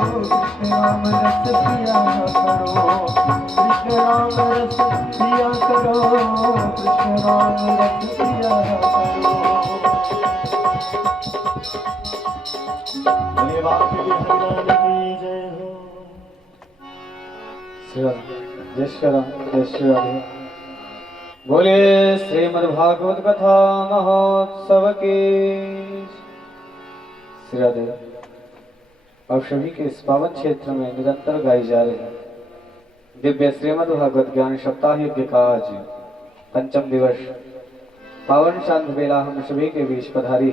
कृष्ण राम रस पिया करो, कृष्ण राम रस पिया करो, कृष्ण राम रस पिया करो। बोले बाप की हरिलाल की जय हो। श्री जय श्री राम, जय श्री राधे। बोलिए श्रीमद् भागवत कथा महोत्सव की श्री राधे। आप सभी के इस पावन क्षेत्र में निरंतर गाई जा रही है दिव्य श्रीमद् भागवत ज्ञान सप्ताह यज्ञ का आज पंचम दिवस पावन शांत बेला हम सभी के बीच पधारी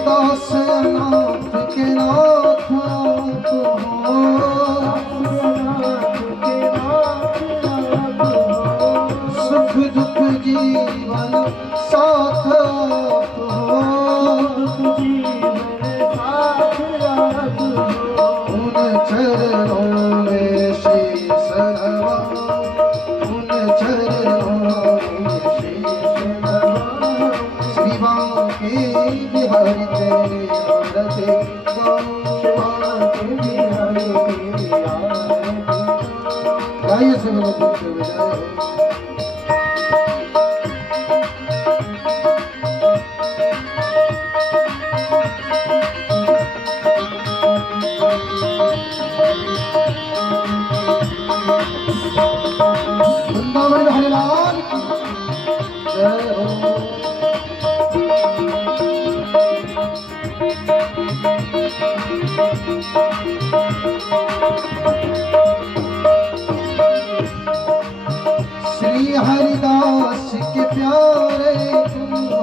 दास नाथ के नाथ आप हो, सुख दुख जीवन साथ आप हो, उन चरणों में शीश नवा, उन चरणों में शीश नवा, श्री बांके बिहारी तेरे आरती गाऊं, बांके बिहारी तेरी आरती गाऊं। गाइए सब लोग मिलके बजाएं। वृंदावन हरिलाल की जय हो। श्री हरिदास के प्यारे तुम हो,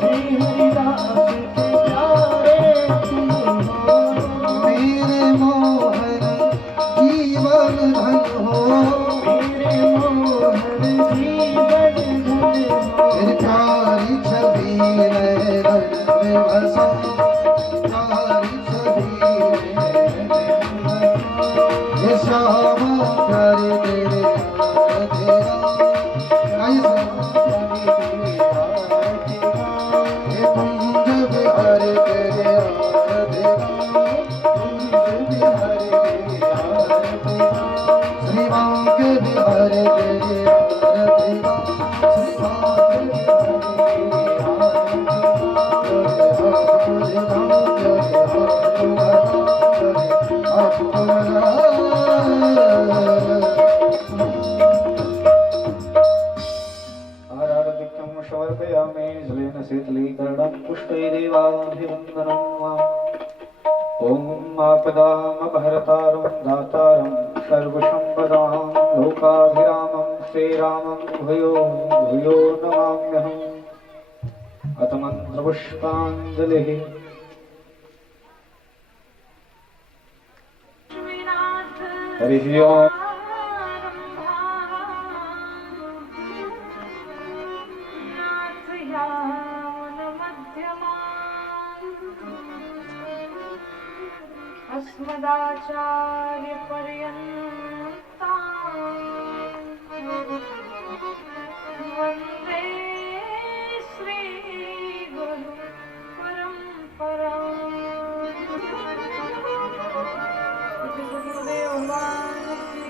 श्री हरिदास के प्यारे तुम हो, मेरे मोहन जीवन धन हो, मेरे मोहन जीवन धन हो, तेरी प्यारी छवि नैन में बसा, प्यारी छवि नैन में बसा, ये श्यामा प्यारे तेरे तेरा, आइए श्यामा प्यारे तेरे तेरा, ये कुंज बिहारी तेरे तेरा, कुंज बिहारी तेरे तेरा, श्री बांके बिहारी तेरे तेरा, श्री बांके आराधिक्यं समर्पयामि जलेन शीतलीकरणं पुष्पैरेवाभिवन्दनं वा। ॐ आपदामपहर्तारं दातारं सर्वसम्पदां लोकाभिरामं श्रीरामं भूयो भूयो नमाम्यहम्। अथ मन्त्रपुष्पाञ्जलिः। हरिः ओम्। अस्मदाचार्य पर्यन्ता वन्दे श्री गुरु परम्परा। गुरुदेव भगवान की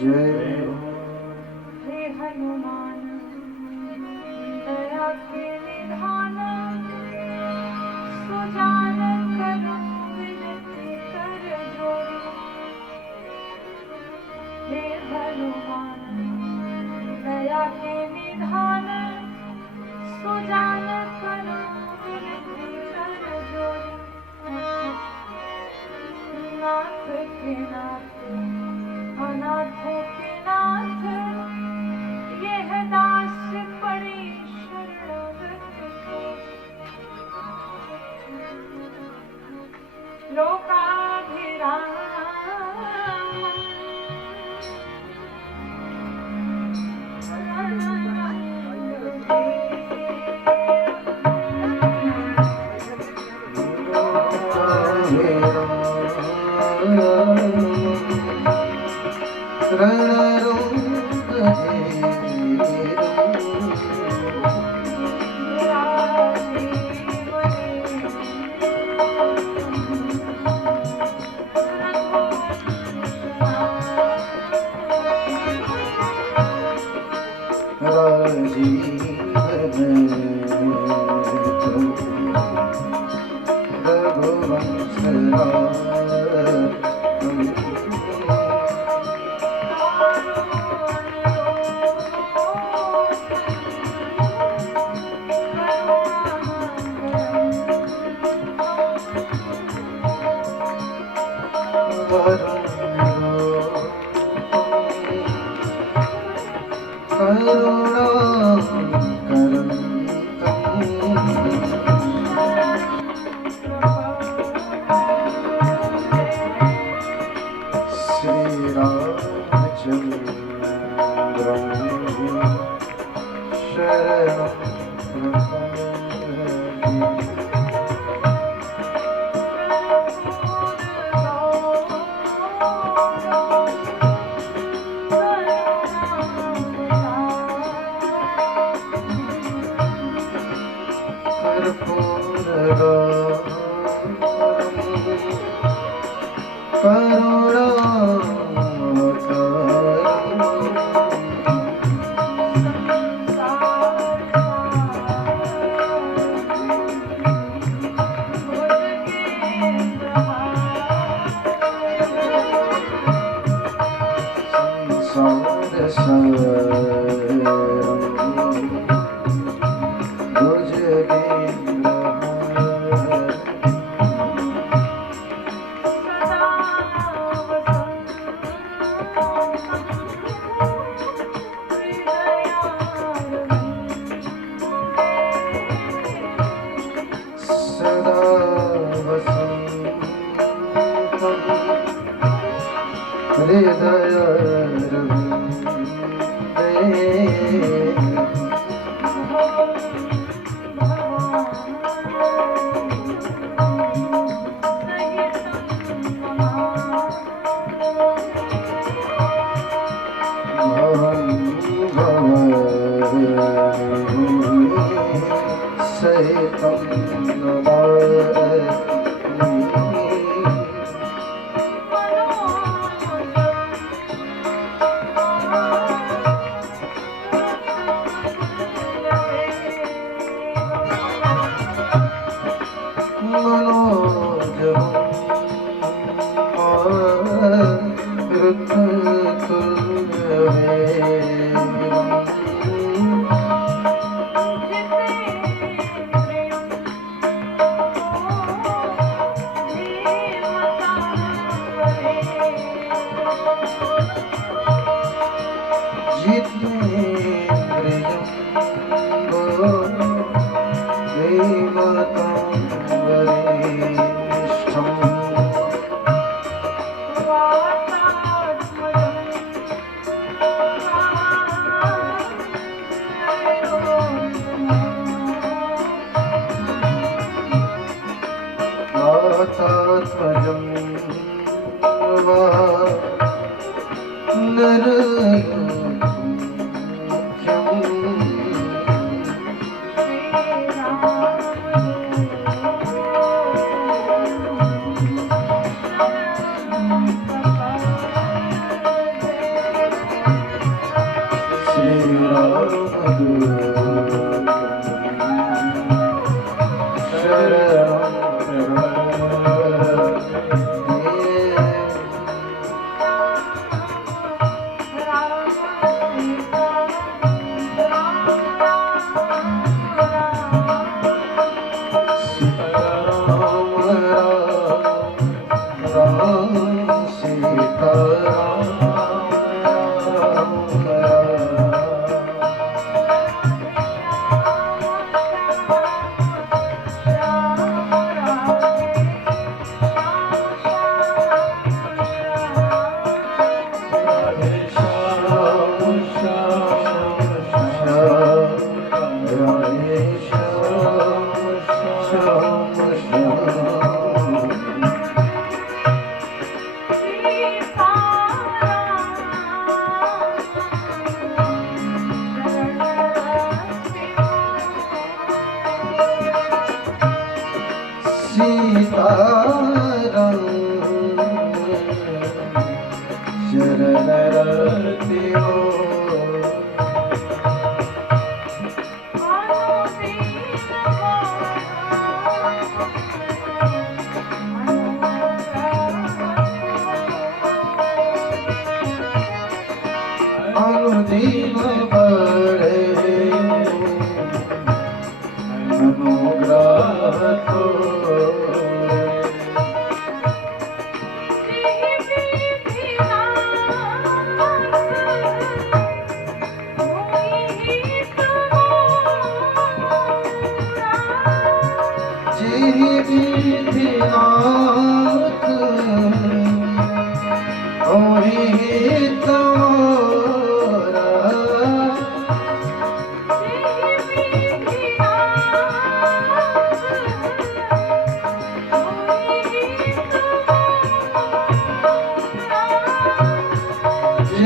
जय हो। हे हनुमान दया के निधान, सुजान करो विनती कर जोड़ी। हे हनुमान दया के निधान, सुजान करो विनती कर जोड़ी। नाथ के नाथ अनाथ के नाथ, यह दास पड़ी शरणागत को। लोकाभिराम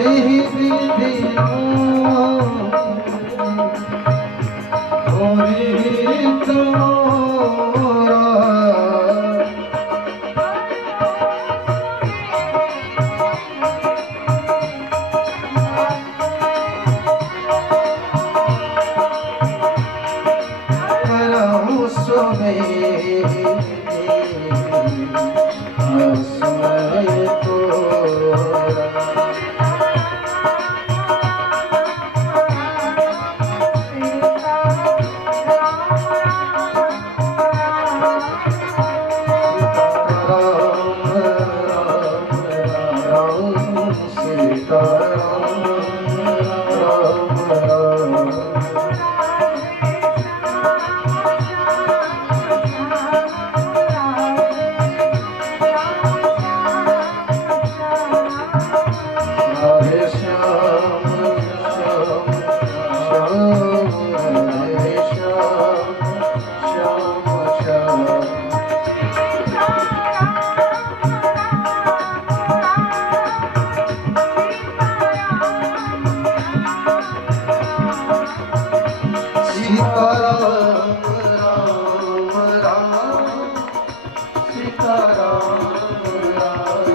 यही विधि होरी तोरा करहु सुमे हसमय तोरा राम राम राम सीता राम राम राधे श्याम श्याम श्याम राधे श्याम श्याम श्याम सीता राम राम राम सीता राम राम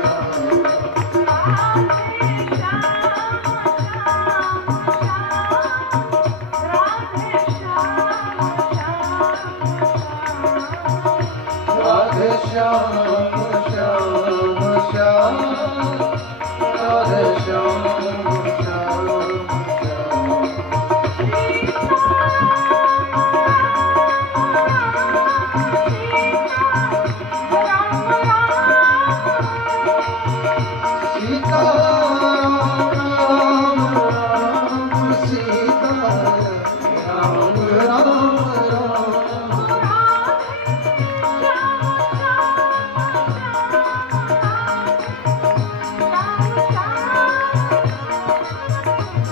राम राधे श्याम श्याम श्याम राधे श्याम श्याम श्याम सीता राम राम राम सीता राम राम राम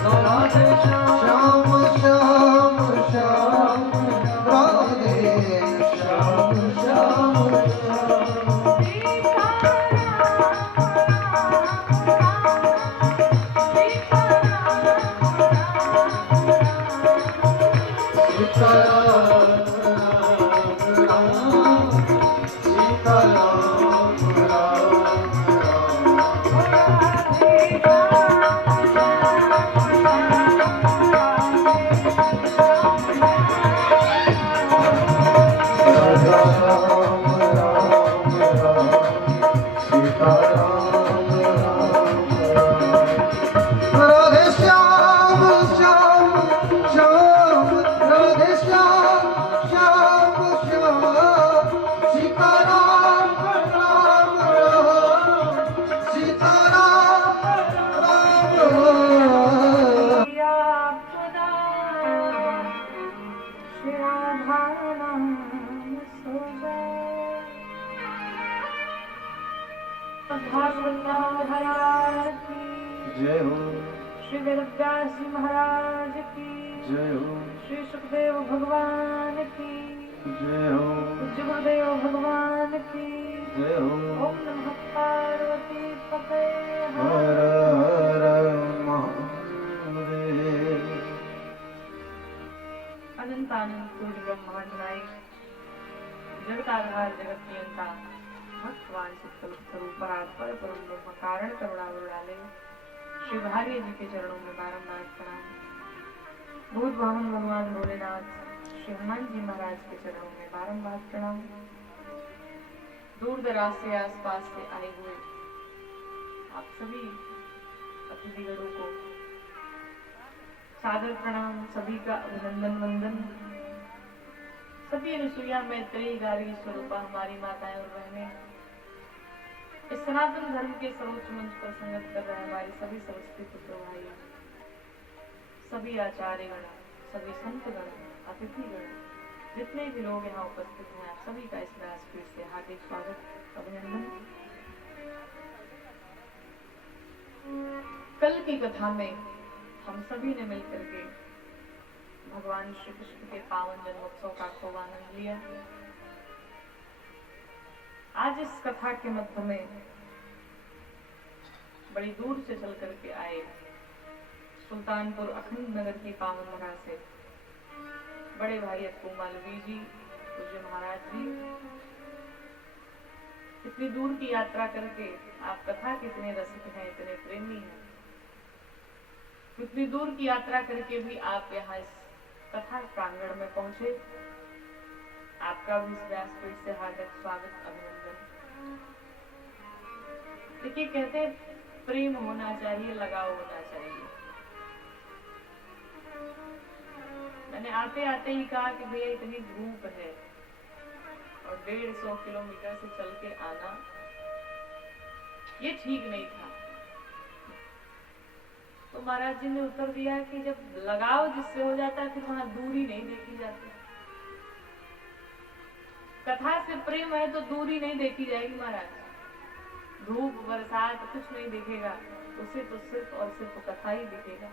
राधे श्याम श्याम श्याम राधे श्याम श्याम श्याम सीता राम राम सीता राम राम राम राम राम सीता राम राम राधे श्याम श्याम श्याम राधे श्याम श्याम श्याम सीता राम राम राम सीता राम राम राम भागवत महाराज की जय हो श्री वेदव्यास जी महाराज की जय हो श्री सुखदेव भगवान की जय हो पूज्य गुरुदेव भगवान की जय हो ओम नमः पार्वती पते हर हर महादेव अनंत आनंद सूर्य ब्रह्मांड नायक जगताधार जगत नियंता भगवान स्वरूप परात्पर परम ब्रह्म कारण करुणावरुणालय श्री भार्य जी के चरणों में बारंबार प्रणाम। भूत भावन भगवान भोलेनाथ श्री हनुमान जी महाराज के चरणों में बारंबार प्रणाम। दूर दराज से आसपास से आए हुए आप सभी अतिथिगणों को सादर प्रणाम, सभी का अभिनंदन वंदन। सभी अनुसुईया मैत्रेयी गार्गी स्वरूपा हमारी माताएं और बहनें, इस सनातन धर्म के सर्वोच्च मंच पर संगत कर रहे हमारे सभी सरस्वती पुत्र भाई, सभी आचार्यगण, सभी संतगण, अतिथिगण, जितने भी लोग यहाँ उपस्थित हैं, आप सभी का इस व्यासपीठ से हार्दिक स्वागत, अभिनंदन। कल की कथा में हम सभी ने मिलकर के भगवान श्री कृष्ण के पावन जन्मोत्सव का खूब आनंद लिया। आज इस कथा के मध्य में बड़ी दूर से चल करके आए, सुल्तानपुर अखंड नगर की पावन धरा से। बड़े भाई अक्कू मालवीय जी, पूज्य महाराज जी, इतनी दूर की यात्रा करके आप कथा के इतने रसिक हैं, इतने प्रेमी हैं, इतनी दूर की यात्रा करके भी आप यहाँ इस कथा प्रांगण में पहुंचे। आपका भी इस व्यासपीठ से हार्दिक स्वागत, अभिनंदन। देखिए, कहते प्रेम होना चाहिए, लगाव होना चाहिए। मैंने आते आते ही कहा कि भैया इतनी धूप है और 150 किलोमीटर से चल के आना ये ठीक नहीं था। तो महाराज जी ने उत्तर दिया कि जब लगाव जिससे हो जाता है फिर वहां दूरी नहीं देखी जाती। कथा से प्रेम है तो दूरी नहीं देखी जाएगी महाराज। धूप बरसात कुछ नहीं दिखेगा, उसे तो सिर्फ और सिर्फ कथा ही दिखेगा।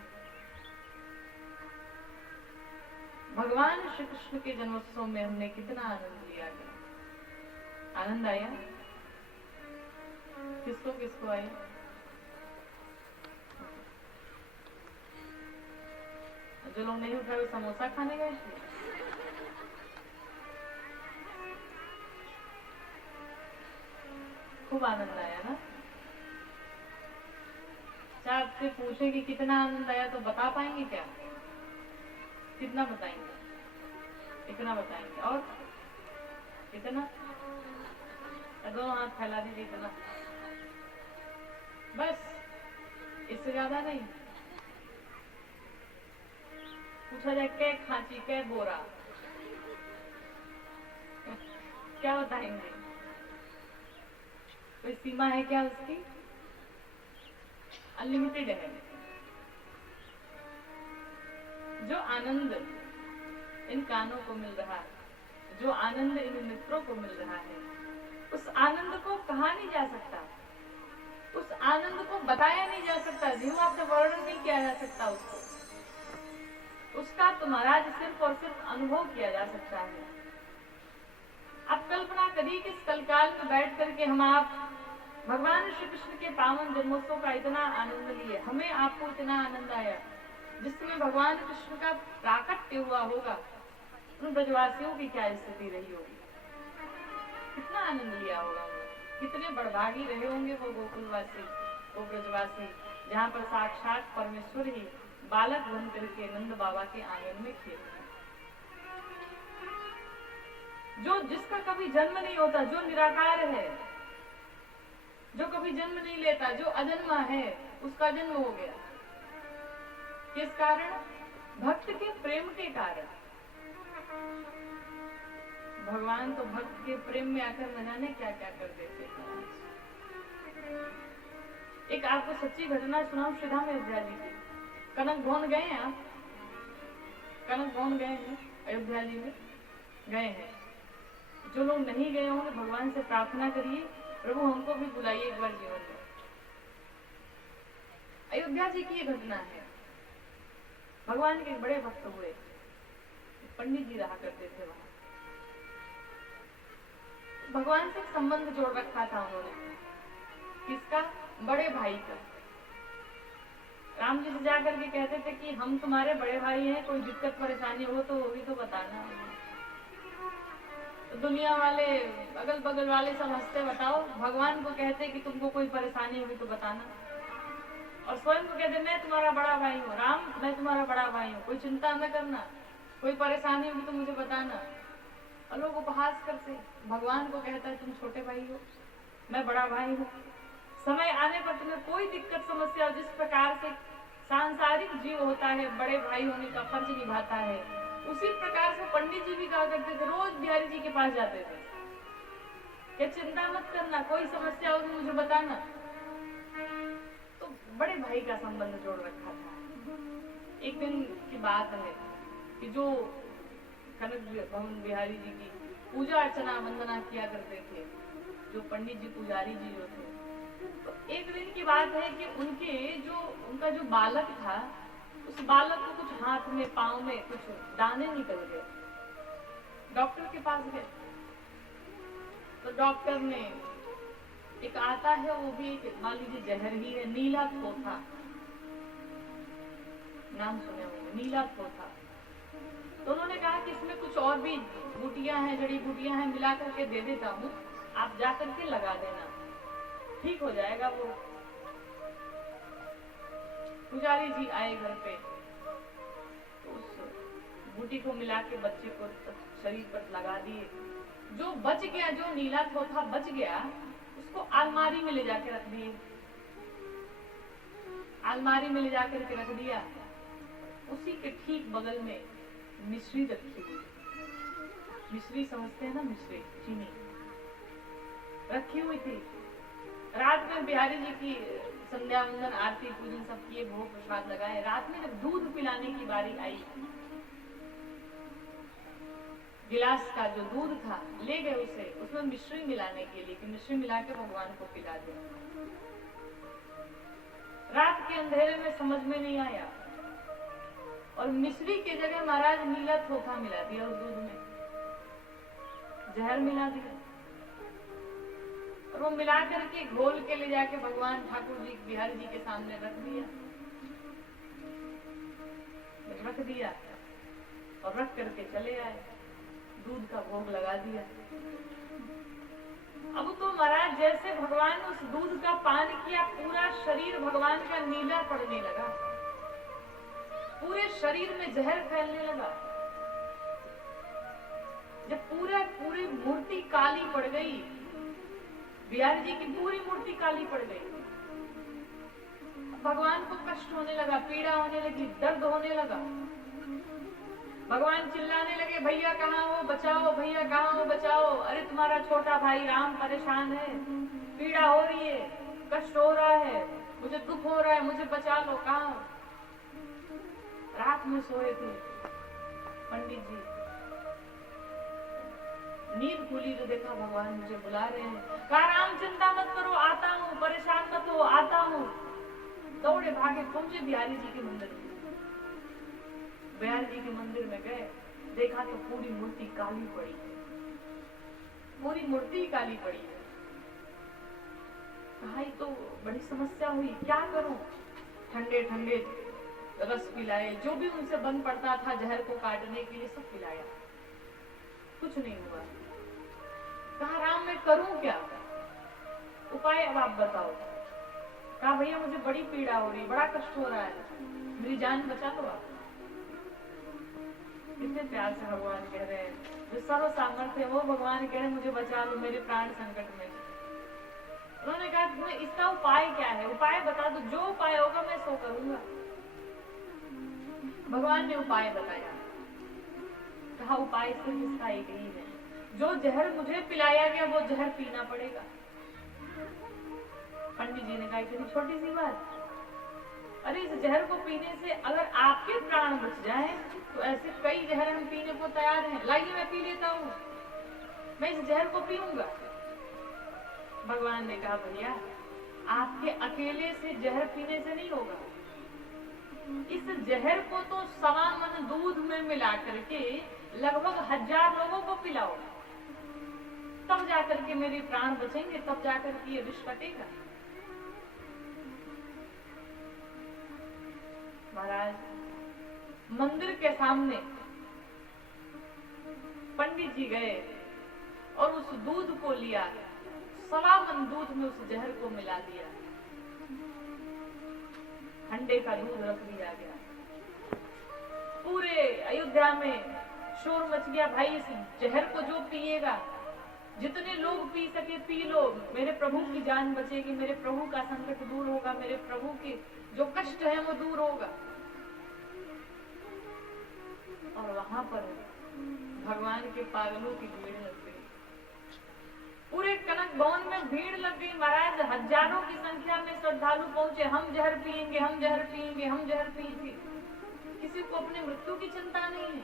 भगवान श्री कृष्ण के जन्मोत्सव में हमने कितना आनंद लिया गया। आनंद आया? किसको किसको आया? जो लोग नहीं उठा वो समोसा खाने गए थे। खूब आनंद आया ना? अच्छा, आपसे पूछे कि कितना आनंद आया तो बता पाएंगे क्या? कितना बताएंगे? इतना बताएंगे। और कितना? दोनों हाथ फैला दीजिए, इतना बस, इससे ज्यादा नहीं। पूछा जाए कै खांची कै बोरा, क्या बताएंगे? कोई सीमा है क्या उसकी? अनलिमिटेड है। जो आनंद इन कानों को मिल रहा है, जो आनंद इन मित्रों को मिल रहा है, उस आनंद को कहा नहीं जा सकता, उस आनंद को बताया नहीं जा सकता, जीवा से वर्णन नहीं किया जा सकता। उसका तो महाराज सिर्फ और सिर्फ अनुभव किया जा सकता है। आप कल्पना करिए कि इस कलकाल में बैठ करके हम आप भगवान श्री कृष्ण के पावन जन्मोत्सव का इतना आनंद लिए, हमें आपको इतना आनंद आया। जिसमें भगवान कृष्ण का प्राकट्य हुआ होगा, उन ब्रजवासियों की क्या स्थिति रही होगी, कितना आनंद लिया होगा, कितने बड़भागी रहे होंगे वो गोकुलवासी, वो ब्रजवासी, जहाँ पर साक्षात परमेश्वर ही बालक बन करके नंद बाबा के आंगन में खेल। जो जिसका कभी जन्म नहीं होता, जो निराकार है, जो कभी जन्म नहीं लेता, जो अजन्मा है, उसका जन्म हो गया। किस कारण? भक्त के प्रेम के कारण। भगवान तो भक्त के प्रेम में आकर न जाने क्या क्या कर देते हैं। एक आपको सच्ची घटना सुनाऊं श्रीधाम अयोध्या जी की। कनक भवन गए हैं आप? कनक भवन गए हैं? अयोध्या जी में गए हैं? जो लोग नहीं गए होंगे भगवान से प्रार्थना करिए, प्रभु हमको भी बुलाइए एक बार जीवन में। अयोध्या जी की ये घटना है। भगवान के बड़े भक्त हुए, पंडित जी रहा करते थे वहां। भगवान से संबंध जोड़ रखा था उन्होंने। किसका? बड़े भाई का। राम जी से जाकर के कहते थे कि हम तुम्हारे बड़े भाई हैं, कोई दिक्कत परेशानी हो तो होगी तो बताना। तो दुनिया वाले, अगल बगल वाले सब हंसते, बताओ। भगवान को कहते कि तुमको कोई परेशानी होगी तो बताना, और स्वयं को कहते मैं तुम्हारा बड़ा भाई हूँ। राम, मैं तुम्हारा बड़ा भाई हूँ, कोई चिंता न करना, कोई परेशानी होगी तो मुझे बताना। और लोग उपहास करते। भगवान को कहता है तुम छोटे भाई हो, मैं बड़ा भाई हूँ। समय आने पर तुम्हें कोई दिक्कत समस्या, जिस प्रकार से सांसारिक जीव होता है, बड़े भाई होने का फर्ज निभाता है, उसी प्रकार से पंडित जी भी कहा करते थे, रोज बिहारी जी के पास जाते थे कि चिंता मत करना, कोई समस्या होगी मुझे बताना। तो बड़े भाई का संबंध जोड़ रखा था। एक दिन की बात है कि जो कनक भवन बिहारी जी की पूजा अर्चना वंदना किया करते थे, जो पंडित जी पुजारी जी जो थे, तो एक दिन की बात है कि उनका जो बालक था, उस बालक को कुछ हाथ में पांव में कुछ दाने निकल गए। डॉक्टर के पास गए तो डॉक्टर ने एक आता है, वो भी एक मान लीजिए जहर ही है, नीला थोथा, नाम सुने होंगे, नीला थोथा। तो उन्होंने कहा कि इसमें कुछ और भी बूटियां हैं, जड़ी बूटियां हैं, मिला करके दे देता हूँ, आप जा करके लगा देना, ठीक हो जाएगा वो। पुजारी जी आए घर पे, तो उस बूटी को मिला के बच्चे को शरीर पर लगा दिए। जो बच गया, जो नीला थोथा बच गया, उसको अलमारी में ले जाके रख दिए, अलमारी में ले जाकर के रख दिया। उसी के ठीक बगल में मिश्री रखी हुई, मिश्री समझते हैं ना, मिश्री चीनी रखी हुई थी। रात में बिहारी जी की संध्या वंदन आरती पूजन सब किए, भोग प्रसाद लगाए। रात में जब दूध पिलाने की बारी आई, गिलास का जो दूध था ले गए उसे, उसमें मिश्री मिलाने के लिए कि मिश्री मिला के भगवान को पिला दे। रात के अंधेरे में समझ में नहीं आया, और मिश्री की जगह महाराज नीला थोथा मिला दिया उस दूध में, जहर मिला दिया। और वो मिला करके घोल के ले जाके भगवान ठाकुर जी बिहारी जी के सामने रख दिया और रख करके चले आए, दूध का भोग लगा दिया। अब तो महाराज जैसे भगवान उस दूध का पान किया, पूरा शरीर भगवान का नीला पड़ने लगा, पूरे शरीर में जहर फैलने लगा। जब पूरी मूर्ति काली पड़ गई, बिहारी जी की पूरी मूर्ति काली पड़ गई, भगवान को कष्ट होने लगा, पीड़ा होने लगी, दर्द होने लगा। भगवान चिल्लाने लगे, भैया कहाँ हो, बचाओ, भैया कहाँ हो, बचाओ। अरे तुम्हारा छोटा भाई राम परेशान है, पीड़ा हो रही है, कष्ट हो रहा है, मुझे दुख हो रहा है, मुझे बचा लो। कहाँ? रात में सोए थे पंडित जी, नींद खुली तो देखा भगवान मुझे बुला रहे हैं। कहा राम चिंता मत करो, आता हूँ, परेशान मत हो, आता हूँ। दौड़े भागे पहुंचे बिहारी जी के मंदिर में। बिहारी जी के मंदिर में गए, देखा तो पूरी मूर्ति काली पड़ी है, पूरी मूर्ति काली पड़ी है। कहा तो बड़ी समस्या हुई, क्या करूं? ठंडे ठंडे रस पिलाए, जो भी उनसे बन पड़ता था जहर को काटने के लिए सब पिलाया, कुछ नहीं हुआ। कहा राम मैं करूं क्या, उपाय अब आप बताओ। कहा भैया मुझे बड़ी पीड़ा हो रही, बड़ा कष्ट हो रहा है, मेरी जान बचा लो आप। कितने प्यार से भगवान कह रहे हैं, जो सर्व सामर्थ्य है वो भगवान कह रहे हैं मुझे बचा लो, मेरे प्राण संकट में। उन्होंने कहा तुम्हें इसका उपाय क्या है, उपाय बता दो, जो उपाय होगा मैं सो करूंगा। भगवान ने उपाय बताया। कहा उपाय सिर्फ इसका एक ही है, जो जहर मुझे पिलाया गया वो जहर पीना पड़ेगा। पंडित जी ने कहा इतनी छोटी सी बात, अरे इस जहर को पीने से अगर आपके प्राण बच जाए तो ऐसे कई जहर हम पीने को तैयार हैं, लाइए मैं पी लेता हूँ, मैं इस जहर को पीऊंगा। भगवान ने कहा भैया आपके अकेले से जहर पीने से नहीं होगा, इस जहर को तो सवा मन दूध में मिला करके लगभग 1000 लोगों को पिलाओ, तब जाकर के मेरे प्राण बचेंगे, तब जाकर के ये विष कटेगा। महाराज मंदिर के सामने पंडित जी गए और उस दूध को लिया, सवा मन दूध में उस जहर को मिला दिया, ठंडे का दूध रख दिया गया। पूरे अयोध्या में शोर मच गया, भाई इस जहर को जो पिएगा, जितने लोग पी सके पी लो, मेरे प्रभु की जान बचेगी, मेरे प्रभु का संकट दूर होगा, मेरे प्रभु के जो कष्ट है वो दूर होगा। और वहां पर भगवान के पागलों की भीड़ लग गई, पूरे कनक भवन में भीड़ लग गई। महाराज हजारों की संख्या में श्रद्धालु पहुंचे, हम जहर पिएंगे, हम जहर पिएंगे, हम जहर पिएंगे। किसी को अपनी मृत्यु की चिंता नहीं है,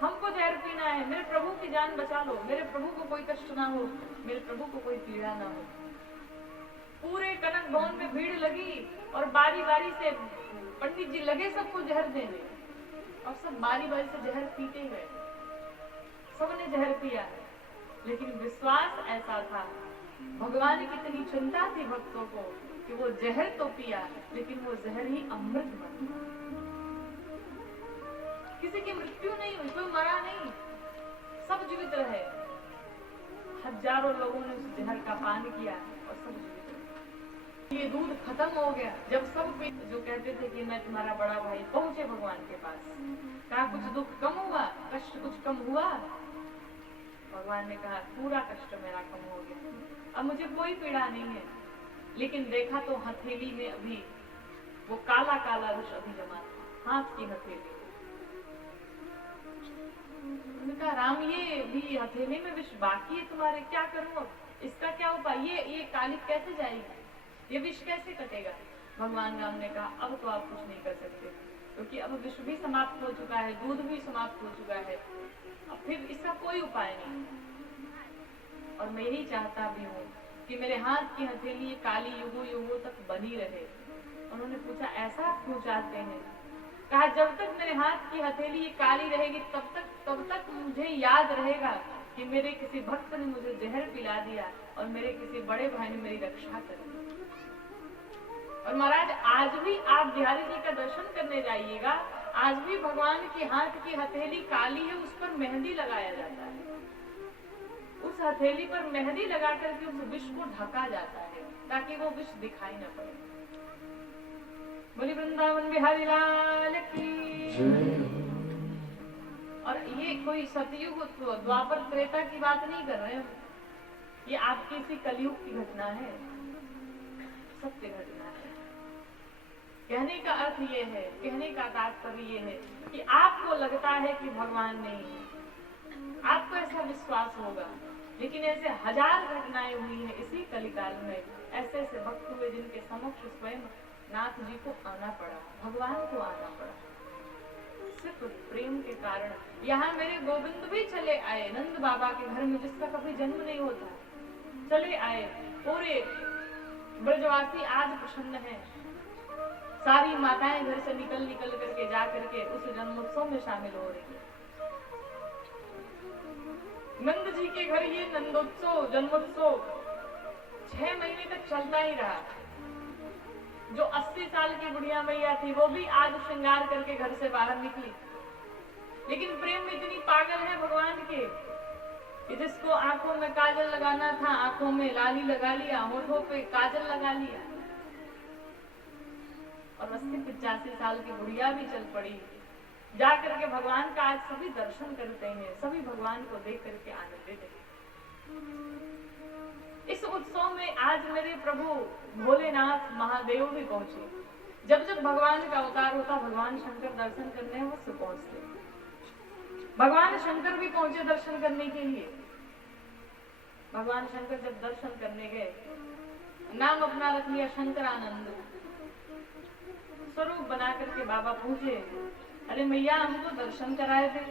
हमको जहर पीना है, मेरे प्रभु की जान बचा लो, मेरे प्रभु को कोई कष्ट ना हो, मेरे प्रभु को कोई पीड़ा ना हो। पूरे कनक भवन में भीड़ लगी और बारी बारी से पंडित जी लगे सबको जहर देने, और सब बारी बारी से जहर पीते गए, सबने जहर पिया। लेकिन विश्वास ऐसा था, भगवान की इतनी चिंता थी भक्तों को कि वो जहर तो पिया, लेकिन वो जहर ही अमृत बन गया। किसी की मृत्यु नहीं हुई, कोई मरा नहीं, सब जीवित रहे। हजारों लोगों ने उस जहर का पान किया और सब जीवित रहे। ये दूध खत्म हो गया। जब सब जो कहते थे कि मैं तुम्हारा बड़ा भाई, पहुंचे भगवान के पास, कहा कुछ दुख कम हुआ, कष्ट कुछ कम हुआ? भगवान ने कहा पूरा कष्ट मेरा कम हो गया, अब मुझे कोई पीड़ा नहीं है। लेकिन देखा तो हथेली में अभी वो काला काला विष अभी जमा था, हाथ की हथेली। उन्होंने कहा राम, ये भी हथेली में विष बाकी है तुम्हारे, क्या करूं अब? इसका क्या उपाय? ये काली कैसे जाएगी? ये विष कैसे कटेगा? भगवान राम ने कहा अब तो आप कुछ नहीं कर सकते, क्योंकि अब विष भी समाप्त हो चुका है, दूध भी समाप्त हो चुका है, अब फिर इसका कोई उपाय नहीं। और मैं यही चाहता भी हूँ कि मेरे हाथ की हथेली ये काली युगों युगों तक बनी रहे। उन्होंने पूछा ऐसा क्यों चाहते हैं? कहा जब तक मेरे हाथ की हथेली ये काली रहेगी तब तक मुझे याद रहेगा कि मेरे किसी भक्त ने मुझे जहर पिला दिया और मेरे किसी बड़े भाई ने मेरी रक्षा करी। और महाराज आज भी आप बिहारी जी का दर्शन करने जाइएगा, आज भी भगवान के हाथ की हथेली काली है, उस पर मेहंदी लगाया जाता है। उस हथेली पर मेहंदी लगा करके उस विष को ढका जाता है ताकि वो विष दिखाई न पड़े। बोली वृंदावन बिहारी लाल की। और ये कोई सतयुग द्वापर त्रेता की बात नहीं कर रहे हैं, ये आपकी इसी कलयुग की घटना है, सत्य घटना है। कहने का अर्थ ये है, कहने का तात्पर्य ये है कि आपको लगता है कि भगवान नहीं है, आपको ऐसा विश्वास होगा, लेकिन ऐसे हजार घटनाएं हुई हैं इसी कलिकाल में। ऐसे ऐसे भक्त हुए जिनके समक्ष स्वयं नाथ जी को आना पड़ा, भगवान को आना पड़ा, सिर्फ प्रेम के कारण। यहाँ मेरे गोविंद भी चले आए नंद बाबा के घर में, जिसका कभी जन्म नहीं होता, चले आए। पूरे ब्रजवासी आज प्रसन्न हैं, सारी माताएं घर से निकल करके जा करके उस जन्मोत्सव में शामिल हो रही है। नंद जी के घर ये नंदोत्सव जन्मोत्सव 6 महीने तक चलता ही रहा। जो 80 साल की बुढ़िया मैया थी वो भी आज श्रृंगार करके घर से बाहर निकली। लेकिन प्रेम में इतनी पागल है भगवान के कि जिसको आंखों में काजल लगाना था, आंखों में लाली लगा लिया, होठों पे काजल लगा लिया। और 80-85 साल की बुढ़िया भी चल पड़ी, जाकर के भगवान का आज सभी दर्शन करते हैं, सभी भगवान को देख करके आनंदित हैं। इस उत्सव में आज मेरे प्रभु भोलेनाथ महादेव भी पहुंचे। जब जब भगवान का अवतार होता, भगवान शंकर दर्शन करने अवश्य पहुंचते। भगवान शंकर भी पहुंचे दर्शन करने के लिए। भगवान शंकर जब दर्शन करने गए, नाम अपना रख लिया शंकरानंद, स्वरूप बना करके बाबा पूछे, अरे मैया हमको दर्शन कराए थे।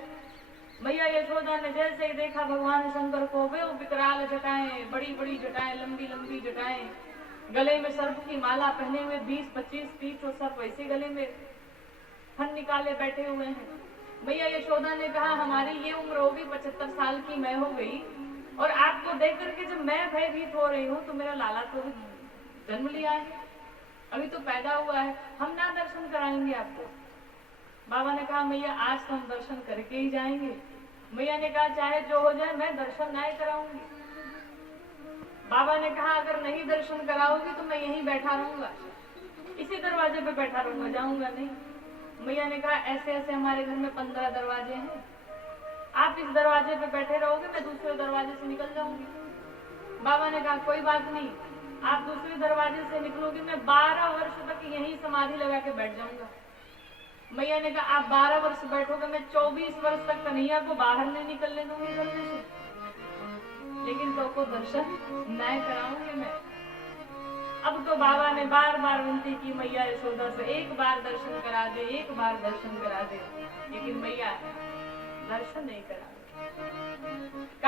मैया यशोदा ने जैसे ही देखा भगवान शंकर को, वे विकराल जटाएं, बड़ी बड़ी जटाएं, लंबी लंबी जटाएं, गले में सर्प की माला पहने हुए 20-25-30 सर्प ऐसे गले में फन निकाले बैठे हुए हैं। मैया यशोदा ने कहा हमारी ये उम्र होगी 75 साल की मैं हो गई, और आपको देख करके जब मैं भयभीत हो रही हूँ तो मेरा लाला तो जन्म लिया है, अभी तो पैदा हुआ है, हम ना दर्शन कराएंगे आपको। बाबा ने कहा मैया आज तो हम दर्शन करके ही जाएंगे। मैया ने कहा चाहे जो हो जाए मैं दर्शन नहीं कराऊंगी। बाबा ने कहा अगर नहीं दर्शन कराओगी तो मैं यहीं बैठा रहूंगा, इसी दरवाजे पे बैठा रहूंगा, जाऊंगा नहीं। मैया ने कहा ऐसे ऐसे हमारे घर में 15 दरवाजे हैं, आप इस दरवाजे पे बैठे रहोगे, मैं दूसरे दरवाजे से निकल जाऊंगी। बाबा ने कहा कोई बात नहीं, आप दूसरे दरवाजे से निकलोगे, मैं 12 वर्ष तक यहीं समाधि लगा के बैठ जाऊंगा। मैया ने कहा आप 12 वर्ष बैठोगे, मैं 24 वर्ष तक कन्हैया को बाहर नहीं निकलने दूंगी घर में से, लेकिन तो को दर्शन नहीं कराऊंगी मैं। अब तो बाबा ने बार बार विनती की मैया यशोदा से, एक बार दर्शन करा दे, एक बार दर्शन करा दे, लेकिन मैया दर्शन नहीं करा।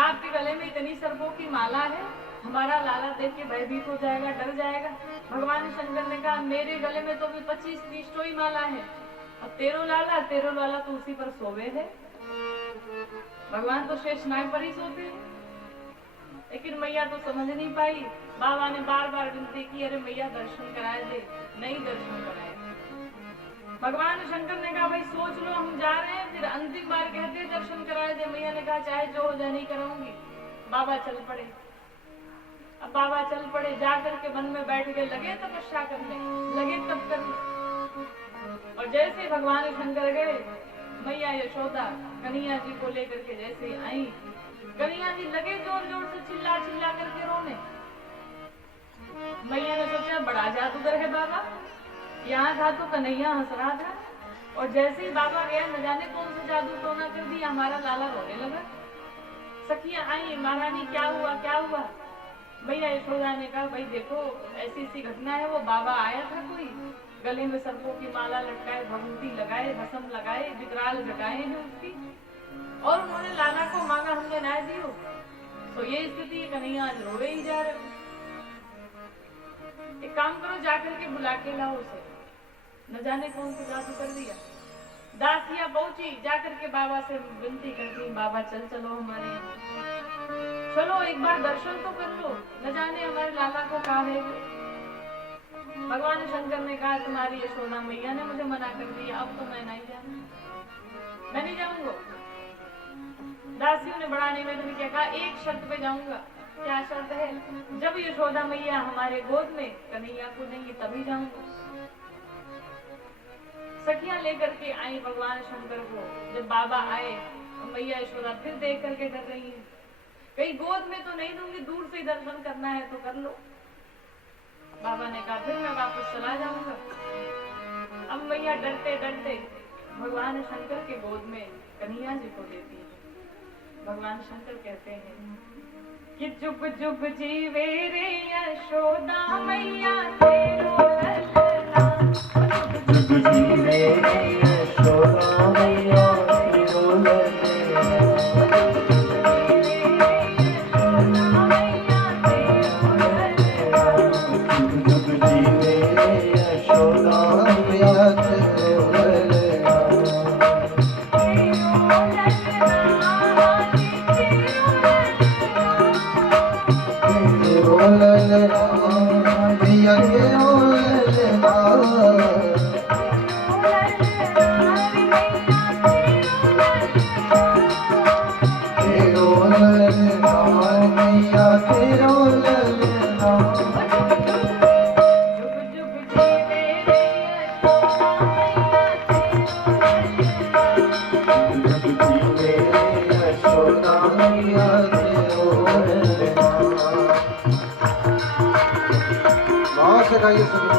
आपके गले में इतनी सर्पों की माला है, हमारा लाला देख के भयभीत हो जाएगा, डर जाएगा। भगवान शंकर ने कहा मेरे गले में तो भी 25-30 तो ही माला है, अब तेरो लाला तो उसी पर सोवे है। भगवान तो शेष नाग पर ही सोते हैं। लेकिन मैया तो समझ नहीं पाई। बाबा ने बार बार विनती की, अरे मैया दर्शन कराए दे, नहीं दर्शन कराए। भगवान शंकर ने कहा भाई सोच लो, हम जा रहे हैं, फिर अंतिम बार कहते दर्शन कराए दे। मैया ने कहा चाहे जो हो जाए नहीं कराऊंगी। बाबा चल पड़े। अब बाबा चल पड़े, जाकर के वन में बैठ गए, लगे तपस्या करने, लगे तप करने। और जैसे भगवान शंकर गए, मैया यशोदा कन्हैया जी को लेकर के जैसे आई, कन्हैया जी लगे जोर जोर से चिल्ला चिल्ला करके रोने। मैया ने सोचा बड़ा जादूगर है बाबा, यहाँ था तो कन्हैया हंस रहा था, और जैसे ही बाबा गया न जाने कौन सा जादू टोना कर दिया, हमारा लाला रोने लगा। सखियां आई, महारानी क्या हुआ क्या हुआ। मैया यशोदा ने कहा भाई देखो ऐसी ऐसी घटना है, वो बाबा आया था कोई, गले में सर्पों की माला लटकाए, भभूति लगाए, भस्म लगाए, विकराल जटाएं हैं उसकी, और उन्होंने लाला को मांगा, हमने न्याय दियो। तो ये स्थिति है, कन्हैया आज रोवे ही जा रहे। एक काम करो, जाकर के बुला के लाओ उसे, न जाने कौन सा जादू कर दिया। दासियां पहुंची, जाकर के बाबा से विनती करती, बाबा चल चलो हमारे यहाँ, चलो एक बार दर्शन तो कर लो, न जाने हमारे लाला को कहा है। भगवान शंकर ने कहा तुम्हारी यशोदा मैया ने मुझे मना कर दिया, अब तो मैं नहीं जाऊंगा, मैं नहीं जाऊंगा। दासियों ने बड़ा निवेदन किया, कहा एक शर्त पे जाऊंगा। क्या शर्त है? जब यशोदा मैया हमारे गोद में कन्हैया को देंगी तभी जाऊंगा। सखियां लेकर के आई भगवान शंकर को। जब बाबा आए, मैया यशोदा फिर देख करके डर रही है, कहीं गोद में तो नहीं दूंगी, दूर से ही दर्शन करना है तो कर लो। बाबा ने कहा फिर मैं वापस चला जाऊंगा। अब मैया डरते डरते भगवान शंकर के गोद में कन्हैया जी को देती है। भगवान शंकर कहते हैं कि जुग जुग जीवे रे यशोदा मैया तेरो ललना, जुग जीवे रे यशोदा मैया तेरो ललना, जुग जीवे रे यशोदा मैया तेरो ललना, तेरो ललना मैया तेरो ललना, तेरो ललना मैया तेरो ललना, जुग जुग जीवे रे यशोदा मैया तेरो ललना। वहाँ से गाइए सभी।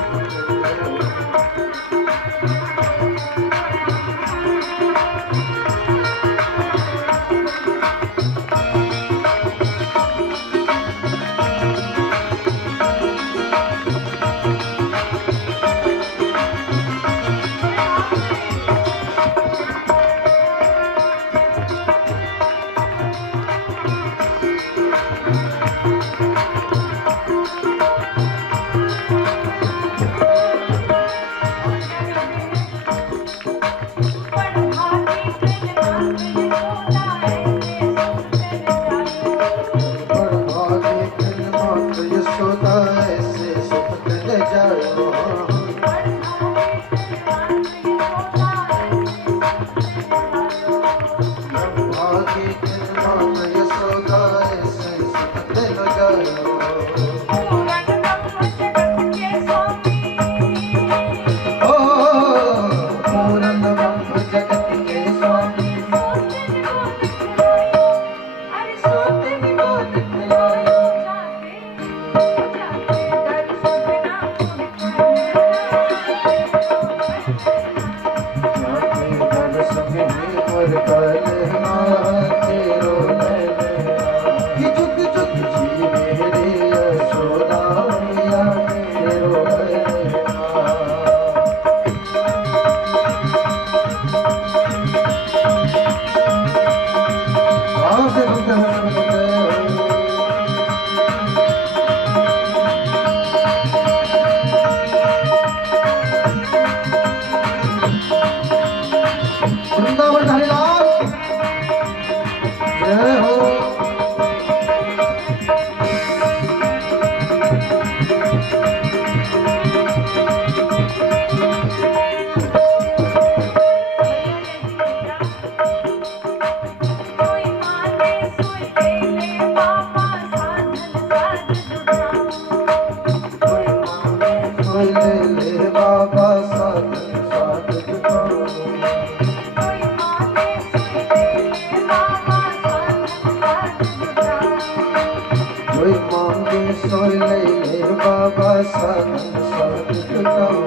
कोई मांगे सोई ले मेरे बाबा साधन साध जुटाओ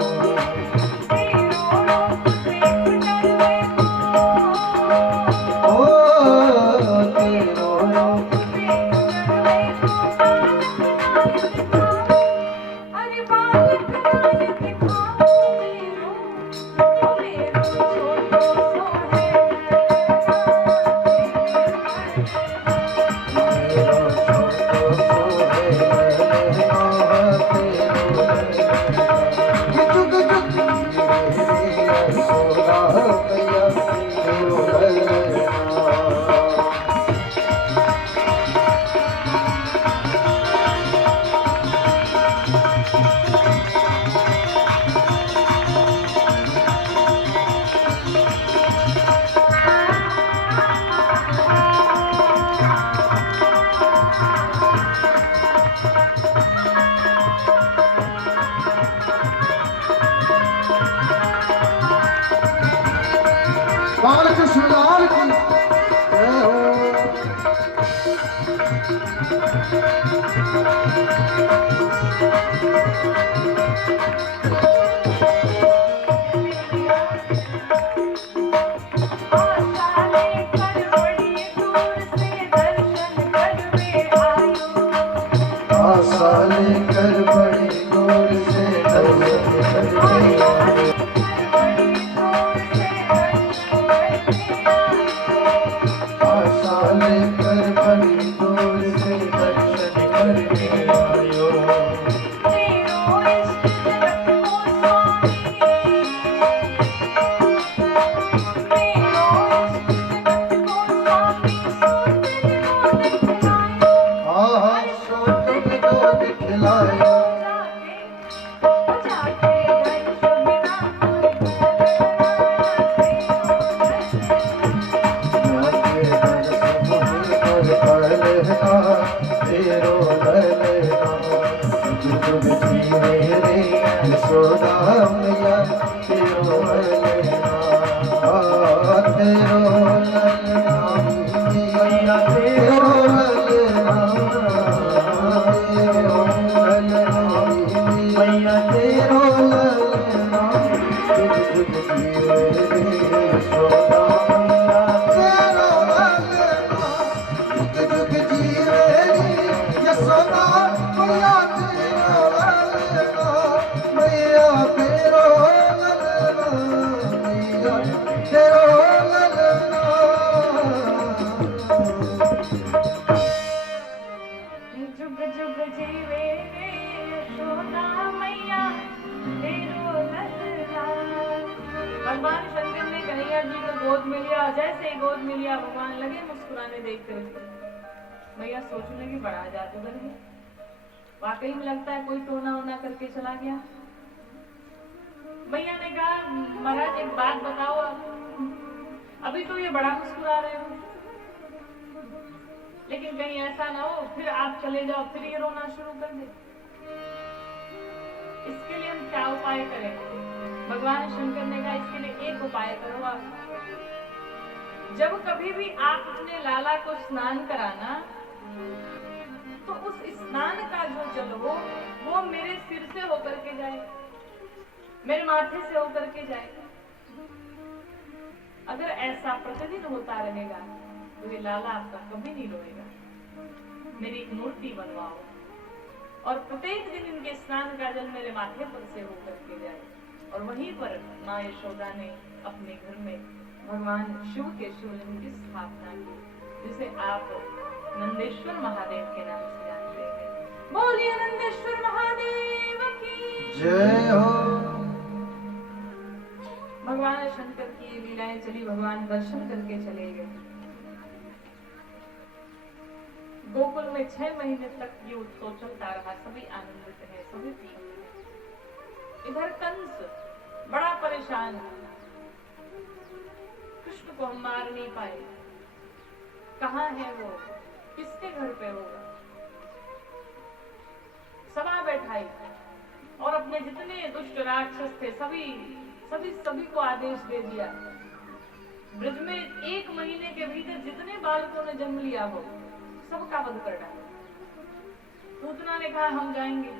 बालकृष्ण लाल की जय हो। आशा लेकर बड़ी दूर से दर्शन करके आशा लेकर बड़ी दूर से दर्शन करके आयो हाँ सो तुम दो दिखलायो तेरो सोदा मैया तेरो मैया तेरो मैया तेरो सोदा जुग जुग जीवे यशोदा मैया तेरो ललना। भगवान शंकर ने कन्हैया जी को गोद में लिया, जैसे ही गोद में लिया भगवान लगे मुस्कुराने देखते हुए। मैया सोचने लगी बड़ा जादूगर है, वाकई में लगता है कोई टोना वोना करके चला गया। मैया ने कहा महाराज एक बात बताओ, अभी तो ये बड़ा मुस्कुरा रहे हो, लेकिन कहीं ऐसा ना हो फिर आप चले जाओ फिर ये रोना शुरू कर दे। इसके लिए हम क्या उपाय करें? भगवान शंकर ने कहा इसके लिए एक उपाय करो आप। जब कभी भी आप अपने लाला को स्नान कराना तो उस स्नान का जो जल हो वो मेरे सिर से होकर के जाए, मेरे माथे से होकर के जाए। अगर ऐसा प्रतिदिन होता रहेगा तो ये लाला आपका कभी नहीं रोएगा। मेरी एक मूर्ति बनवाओ और प्रत्येक दिन इनके स्नान का जल मेरे माथे पर से होकर के जाए। और वहीं पर माँ यशोदा ने अपने घर में भगवान शिव के शिवलिंग की स्थापना की, जिसे आप नंदेश्वर महादेव के नाम से जानते हैं। बोलिए नंदेश्वर महादेव की जय हो। भगवान शंकर की ये लीलाएं चली, भगवान दर्शन करके चले गए। गोकुल में 6 महीने तक ये उत्सव चलता रहा, सभी आनंदित है, सभी प्रसन्न है। इधर कंस बड़ा परेशान है, कृष्ण को हम मार नहीं पाए, कहाँ है वो, किसके घर पे होगा। सभा बैठाई और अपने जितने दुष्ट राक्षस थे सभी को आदेश दे दिया, ब्रज में 1 महीने के भीतर जितने बालकों ने जन्म लिया हो सबका वध कर डाला। कहा हम जाएंगे।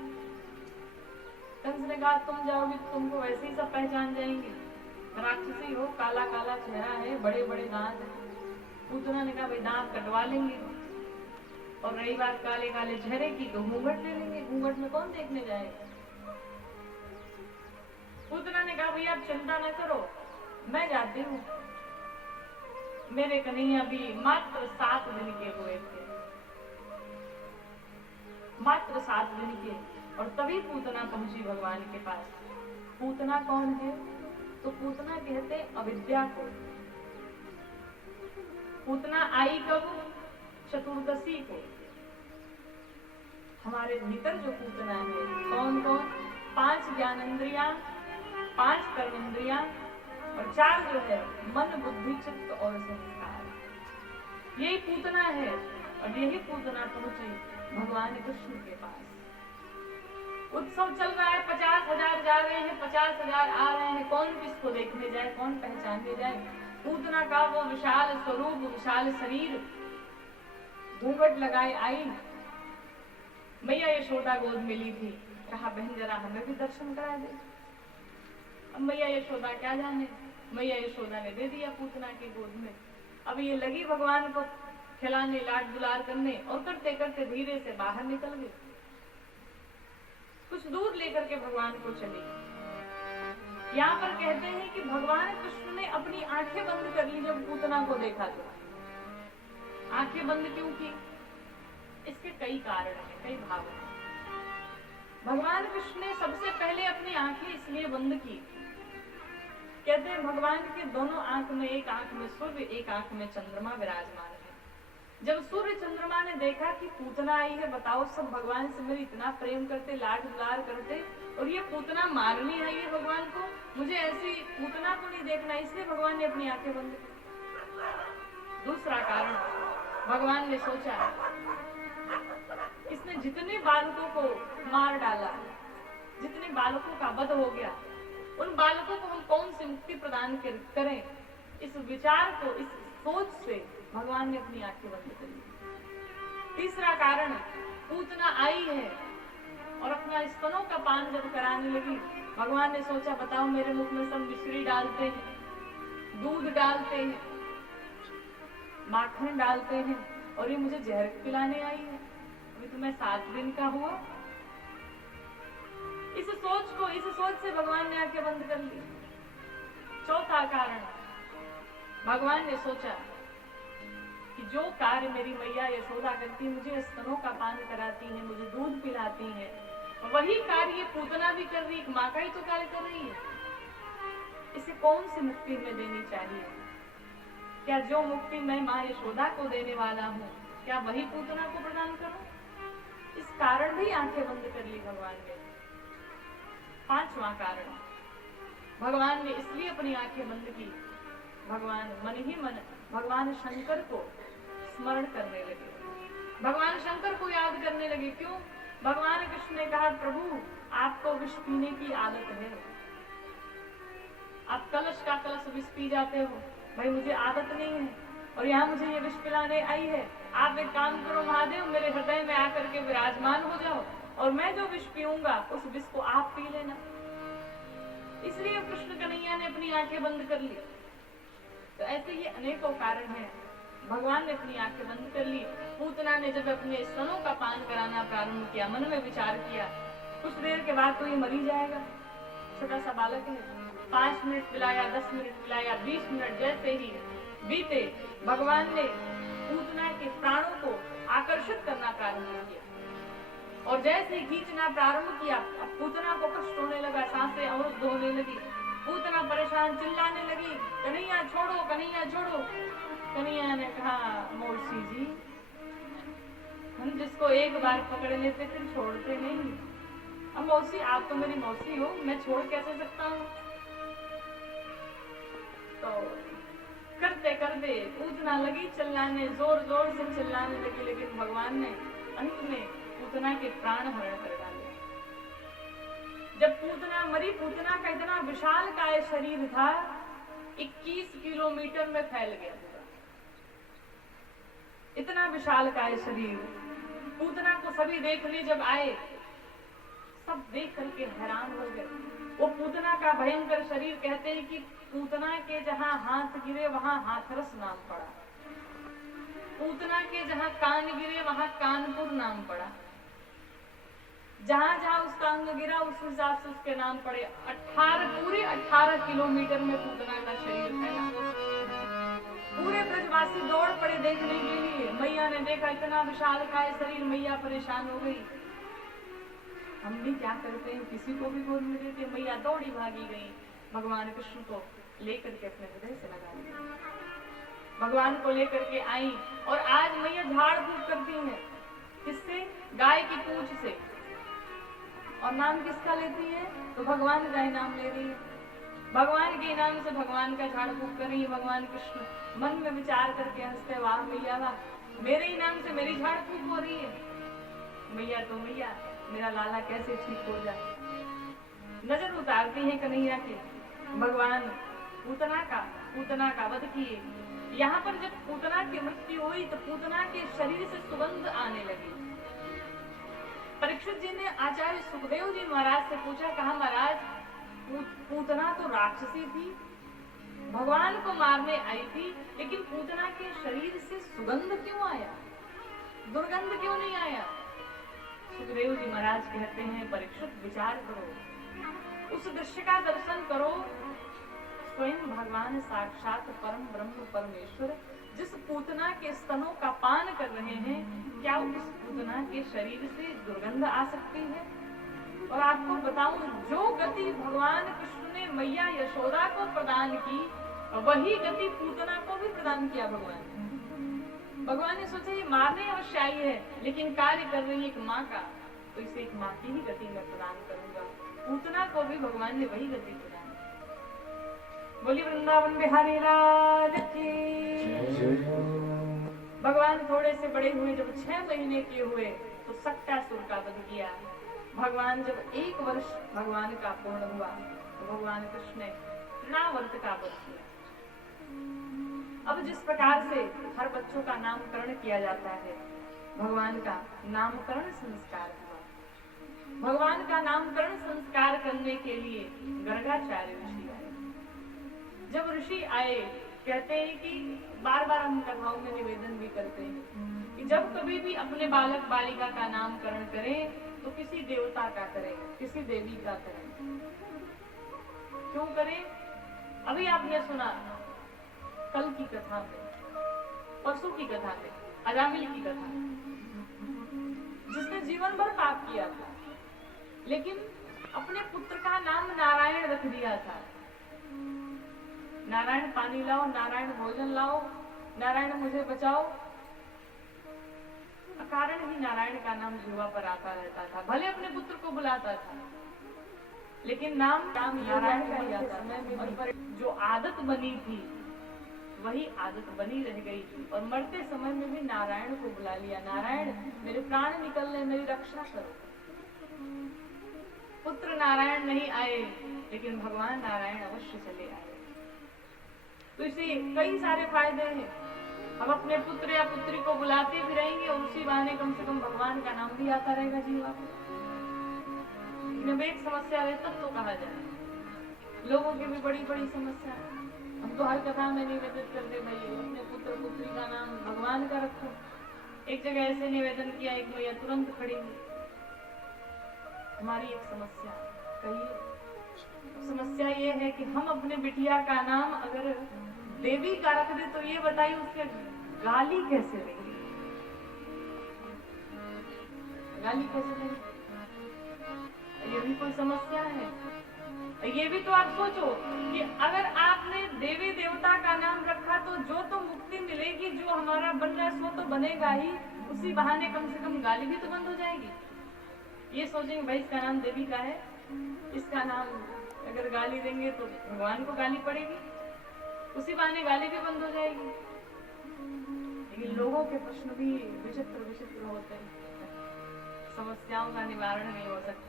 कंस ने कहा तुम जाओगे तो तुमको वैसे ही सब पहचान जाएंगे, राक्षसी हो, काला काला चेहरा है, बड़े बड़े दांत है। पूतना ने कहा भाई दांत कटवा लेंगे, और रही बात काले काले चेहरे की तो घूंघट ले लेंगे, घूंघट में कौन देखने जाएगा। पूतना ने कहा भैया आप चिंता न करो, मैं जाती हूँ। मेरे कन्हैया भी मात्र 7 दिन के हुए थे, मात्र 7 दिन के, और तभी पूतना पहुंची भगवान के पास। पूतना कौन है? तो पूतना कहते हैं अविद्या को। पूतना आई कब? चतुर्दशी को। हमारे भीतर जो पूतना है, कौन कौन? 5 ज्ञानेंद्रियां, 5 कर्मेंद्रियां और 4 जो है मन बुद्धि चित्त और संस्कार। यही पूतना है, और यही पूतना पहुंची भगवान कृष्ण के पास। उत्सव चल रहा है, 50,000 जा रहे हैं, 50,000 आ रहे हैं, कौन किसको देखने जाए, कौन पहचानने जाए। पूतना का वो विशाल स्वरूप, विशाल शरीर घूंघट लगाए आई। मैया यशोदा गोद मिली थी, कहा बहन जरा हमें भी दर्शन करा दे। अब मैया यशोदा क्या जाने, मैया यशोदा ने दे दिया पूतना की गोद में। अब ये लगी भगवान को खिलाने, लाड दुलार करने, और करते करते धीरे से बाहर निकल गए। कुछ दूर लेकर के भगवान को चली। यहाँ पर कहते हैं कि भगवान कृष्ण ने अपनी आंखें बंद कर ली जब पूतना को देखा तो। आंखें बंद क्यों की? इसके कई कारण हैं, कई भाव हैं। भगवान कृष्ण ने सबसे पहले अपनी आंखें इसलिए बंद की, कहते हैं भगवान के दोनों आंख में, एक आंख में सूर्य, एक आंख में चंद्रमा विराजमान है। जब सूर्य चंद्रमा ने देखा कि पूतना आई है, बताओ सब भगवान से मेरी इतना प्रेम करते, लाड दुलार करते, और ये पूतना मारनी आई है भगवान को, मुझे ऐसी पूतना को नहीं देखना, इसलिए भगवान ने अपनी आंखें बंद की। दूसरा कारण, भगवान ने सोचा इसने जितने बालकों को मार डाला, जितने बालकों का वध हो गया, उन बालकों को हम कौन सी मुक्ति प्रदान करें। इस विचार को, इस सोच से भगवान ने अपनी आंखें बंद कर ली। तीसरा कारण, पूतना आई है और अपना स्तनों का पान जब कराने लगी, भगवान ने सोचा बताओ मेरे मुख में सब मिश्री डालते हैं, दूध डालते हैं, माखन डालते हैं, और ये मुझे जहर पिलाने आई है। अभी तो मैं 7 दिन का हुआ। इस सोच से भगवान ने आंखें बंद कर ली। चौथा कारण, भगवान ने सोचा कि जो कार्य मेरी मैया यशोदा करती है, मुझे स्तनों का पान कराती है, मुझे दूध पिलाती है, वही कार्य ये पूतना भी कर रही है, माँ का ही तो कार्य कर रही है। इसे कौन सी मुक्ति में देनी चाहिए? क्या जो मुक्ति मैं माँ यशोदा को देने वाला हूँ, क्या वही पूतना को प्रदान करूं? इस कारण भी आंखें बंद कर ली भगवान ने। पांचवा कारण, भगवान ने इसलिए अपनी आंखें बंद की, भगवान मन ही मन भगवान शंकर को स्मरण करने लगे, भगवान शंकर को याद करने लगे। क्यों? भगवान कृष्ण ने कहा प्रभु आपको विष पीने की आदत है, आप कलश का कलश विष पी जाते हो, भाई मुझे आदत नहीं है, और यहाँ मुझे ये विष पिलाने आई है। आप एक काम करो महादेव, मेरे हृदय में आकर के विराजमान हो जाओ, और मैं जो विष पीऊंगा उस विष को आप पी लेना। इसलिए कृष्ण कन्हैया ने अपनी आंखें बंद कर ली। तो ऐसे ये अनेकों कारण हैं, भगवान ने अपनी आंखें बंद कर ली। पूतना ने जब अपने स्तनों का पान कराना प्रारंभ किया, मन में विचार किया कुछ देर के बाद तो ये मर ही जाएगा, छोटा सा बालक है। 5 मिनट पिलाया, 10 मिनट पिलाया, 20 मिनट जैसे ही बीते, भगवान ने पूतना के प्राणों को आकर्षित करना प्रारंभ किया, और जैसे ही खींचना प्रारंभ किया, अब पूतना को कष्ट होने लगा, सांसें अवरुद्ध होने लगी, पूतना परेशान चिल्लाने लगी, कन्हैया छोड़ो, कन्हैया छोड़ो। कन्हैया ने कहा मौसी जी, हम जिसको एक बार पकड़ लेते फिर छोड़ते नहीं। अब मौसी आप तो मेरी मौसी हो, मैं छोड़ कैसे सकता हूँ? तो करते करते पूतना लगी चिल्लाने, जोर जोर से चिल्लाने लगी, लेकिन भगवान ने अंत में पूतना के प्राण हरण कर डाले। जब पूतना मरी, पूतना का इतना विशाल काय शरीर था, 21 किलोमीटर में फैल गया पूरा। इतना विशाल काय शरीर, पूतना को सभी छवि देख ली जब आए, सब देख करके हैरान हो गए। वो पूतना का भयंकर शरीर, कहते हैं कि पूतना के जहां हाथ गिरे वहां हाथरस नाम पड़ा, पूतना के जहां कान गिरे वहां कानपुर नाम पड़ा, जहां जहां उसका अंग गिरा उस हिसाब से उसके नाम पड़े। 18 किलोमीटर में पूतना का शरीर फैला। पूरे ब्रजवासी दौड़ पड़े देखने के लिए। मैया ने देखा इतना विशालकाय शरीर, मैया परेशान हो गई। हम भी क्या करते हैं, किसी को भी गोद में देते। मैया दौड़ी भागी गई, भगवान कृष्ण को लेकर के अपने हृदय से लगा लिया। भगवान को लेकर के आई और आज मैया झाड़ फूक करती हैं। किससे? गाय की पूंछ से। और नाम किसका लेती है? तो भगवान का ही नाम ले रही है। भगवान के नाम से भगवान का झाड़ फूक कर रही है। भगवान कृष्ण मन में विचार करके हंसते, वाह मैया वाह, मेरे ही नाम से मेरी झाड़ फूक हो रही है। मैया तो मैया, मेरा लाला कैसे ठीक हो जाए। नजर उतारती है कन्हैया की। भगवान पूतना का वध किए। यहाँ पर जब पूतना की मृत्यु हुई तो पूतना के शरीर से सुगंध आने लगी। परीक्षित जी ने आचार्य सुखदेव जी महाराज से पूछा, कहा महाराज पूतना तो राक्षसी थी, भगवान को मारने आई थी, लेकिन पूतना के शरीर से सुगंध क्यों आया, दुर्गंध क्यों नहीं आया? सुखदेव जी महाराज कहते हैं, परीक्षित विचार करो, उस दृश्य का दर्शन करो। स्वयं भगवान साक्षात परम ब्रह्म परमेश्वर जिस पूतना के स्तनों का पान कर रहे हैं, क्या उस पूतना के शरीर से दुर्गंध आ सकती है? और आपको बताऊं, जो गति भगवान कृष्ण ने मैया यशोदा को प्रदान की, वही गति पूतना को भी प्रदान किया भगवान ने सोचा ये मारने अवश्य आई है, लेकिन कार्य कर रही है एक माँ का, तो इसे एक माँ की ही गति मैं प्रदान करूंगा। पूतना को भी भगवान ने वही गति प्रदान की। बोली वृंदावन बिहारी लाल की। भगवान थोड़े से बड़े हुए, जब 6 महीने के हुए तो सक्टासुर का वध किया। भगवान जब 1 वर्ष भगवान का पूर्ण हुआ तो भगवान कृष्ण ने तृणावर्त का वध किया। अब जिस प्रकार से हर बच्चों का नामकरण किया जाता है, भगवान का नामकरण संस्कार हुआ। भगवान का नामकरण संस्कार करने के लिए गर्गाचार्य ऋषि आए। जब ऋषि आए, कहते हैं कि बार बार हम कथाओं में निवेदन भी करते हैं कि जब कभी भी अपने बालक बालिका का नामकरण करें तो किसी देवता का करें, किसी देवी का करें। क्यों करें? अभी आपने सुना कल की कथा में, परसों की कथा में, अजामिल की कथा, जिसने जीवन भर पाप किया था, लेकिन अपने पुत्र का नाम नारायण रख दिया था। नारायण पानी लाओ, नारायण भोजन लाओ, नारायण मुझे बचाओ। अकारण ही नारायण का नाम जीवा पर आता रहता था। भले अपने पुत्र को बुलाता था, लेकिन नाम नारायण का ही आता था। और जो आदत बनी थी वही आदत बनी रह गई, और मरते समय में भी नारायण को बुला लिया। नारायण मेरे प्राण निकल रहे, मेरी रक्षा करो। पुत्र नारायण नहीं आए, लेकिन भगवान नारायण अवश्य चले आए। तो इसे कई सारे फायदे हैं। हम अपने पुत्र या पुत्री को बुलाते भी रहेंगे और उसी बहाने कम से कम भगवान का नाम भी आता रहेगा जीवा को। एक समस्या है तब तो कहा जाए। लोगों की भी बड़ी बड़ी समस्या है। हम तो हर कथा में निवेदन करते, भाई अपने पुत्र पुत्री का नाम भगवान का रखो। एक जगह ऐसे निवेदन किया, एक भैया तुरंत खड़ी हुई, हमारी एक समस्या कही। समस्या ये है कि हम अपने बिटिया का नाम अगर देवी का रख दे तो ये बताइए उसके गाली कैसे देंगे? गाली कैसे देंगे? ये भी कोई समस्या है। ये भी तो आप सोचो कि अगर आपने देवी देवता का नाम रखा तो जो तो मुक्ति मिलेगी, जो हमारा बन रहा है सो तो बनेगा ही, उसी बहाने कम से कम गाली भी तो बंद हो जाएगी। ये सोचेंगे भाई इसका नाम देवी का है, इसका नाम अगर गाली देंगे तो भगवान को गाली पड़ेगी, उसी बहाने गाली भी बंद हो जाएगी। लेकिन लोगों के प्रश्न भी विचित्र विचित्र होते हैं, समस्याओं का निवारण नहीं हो सकता।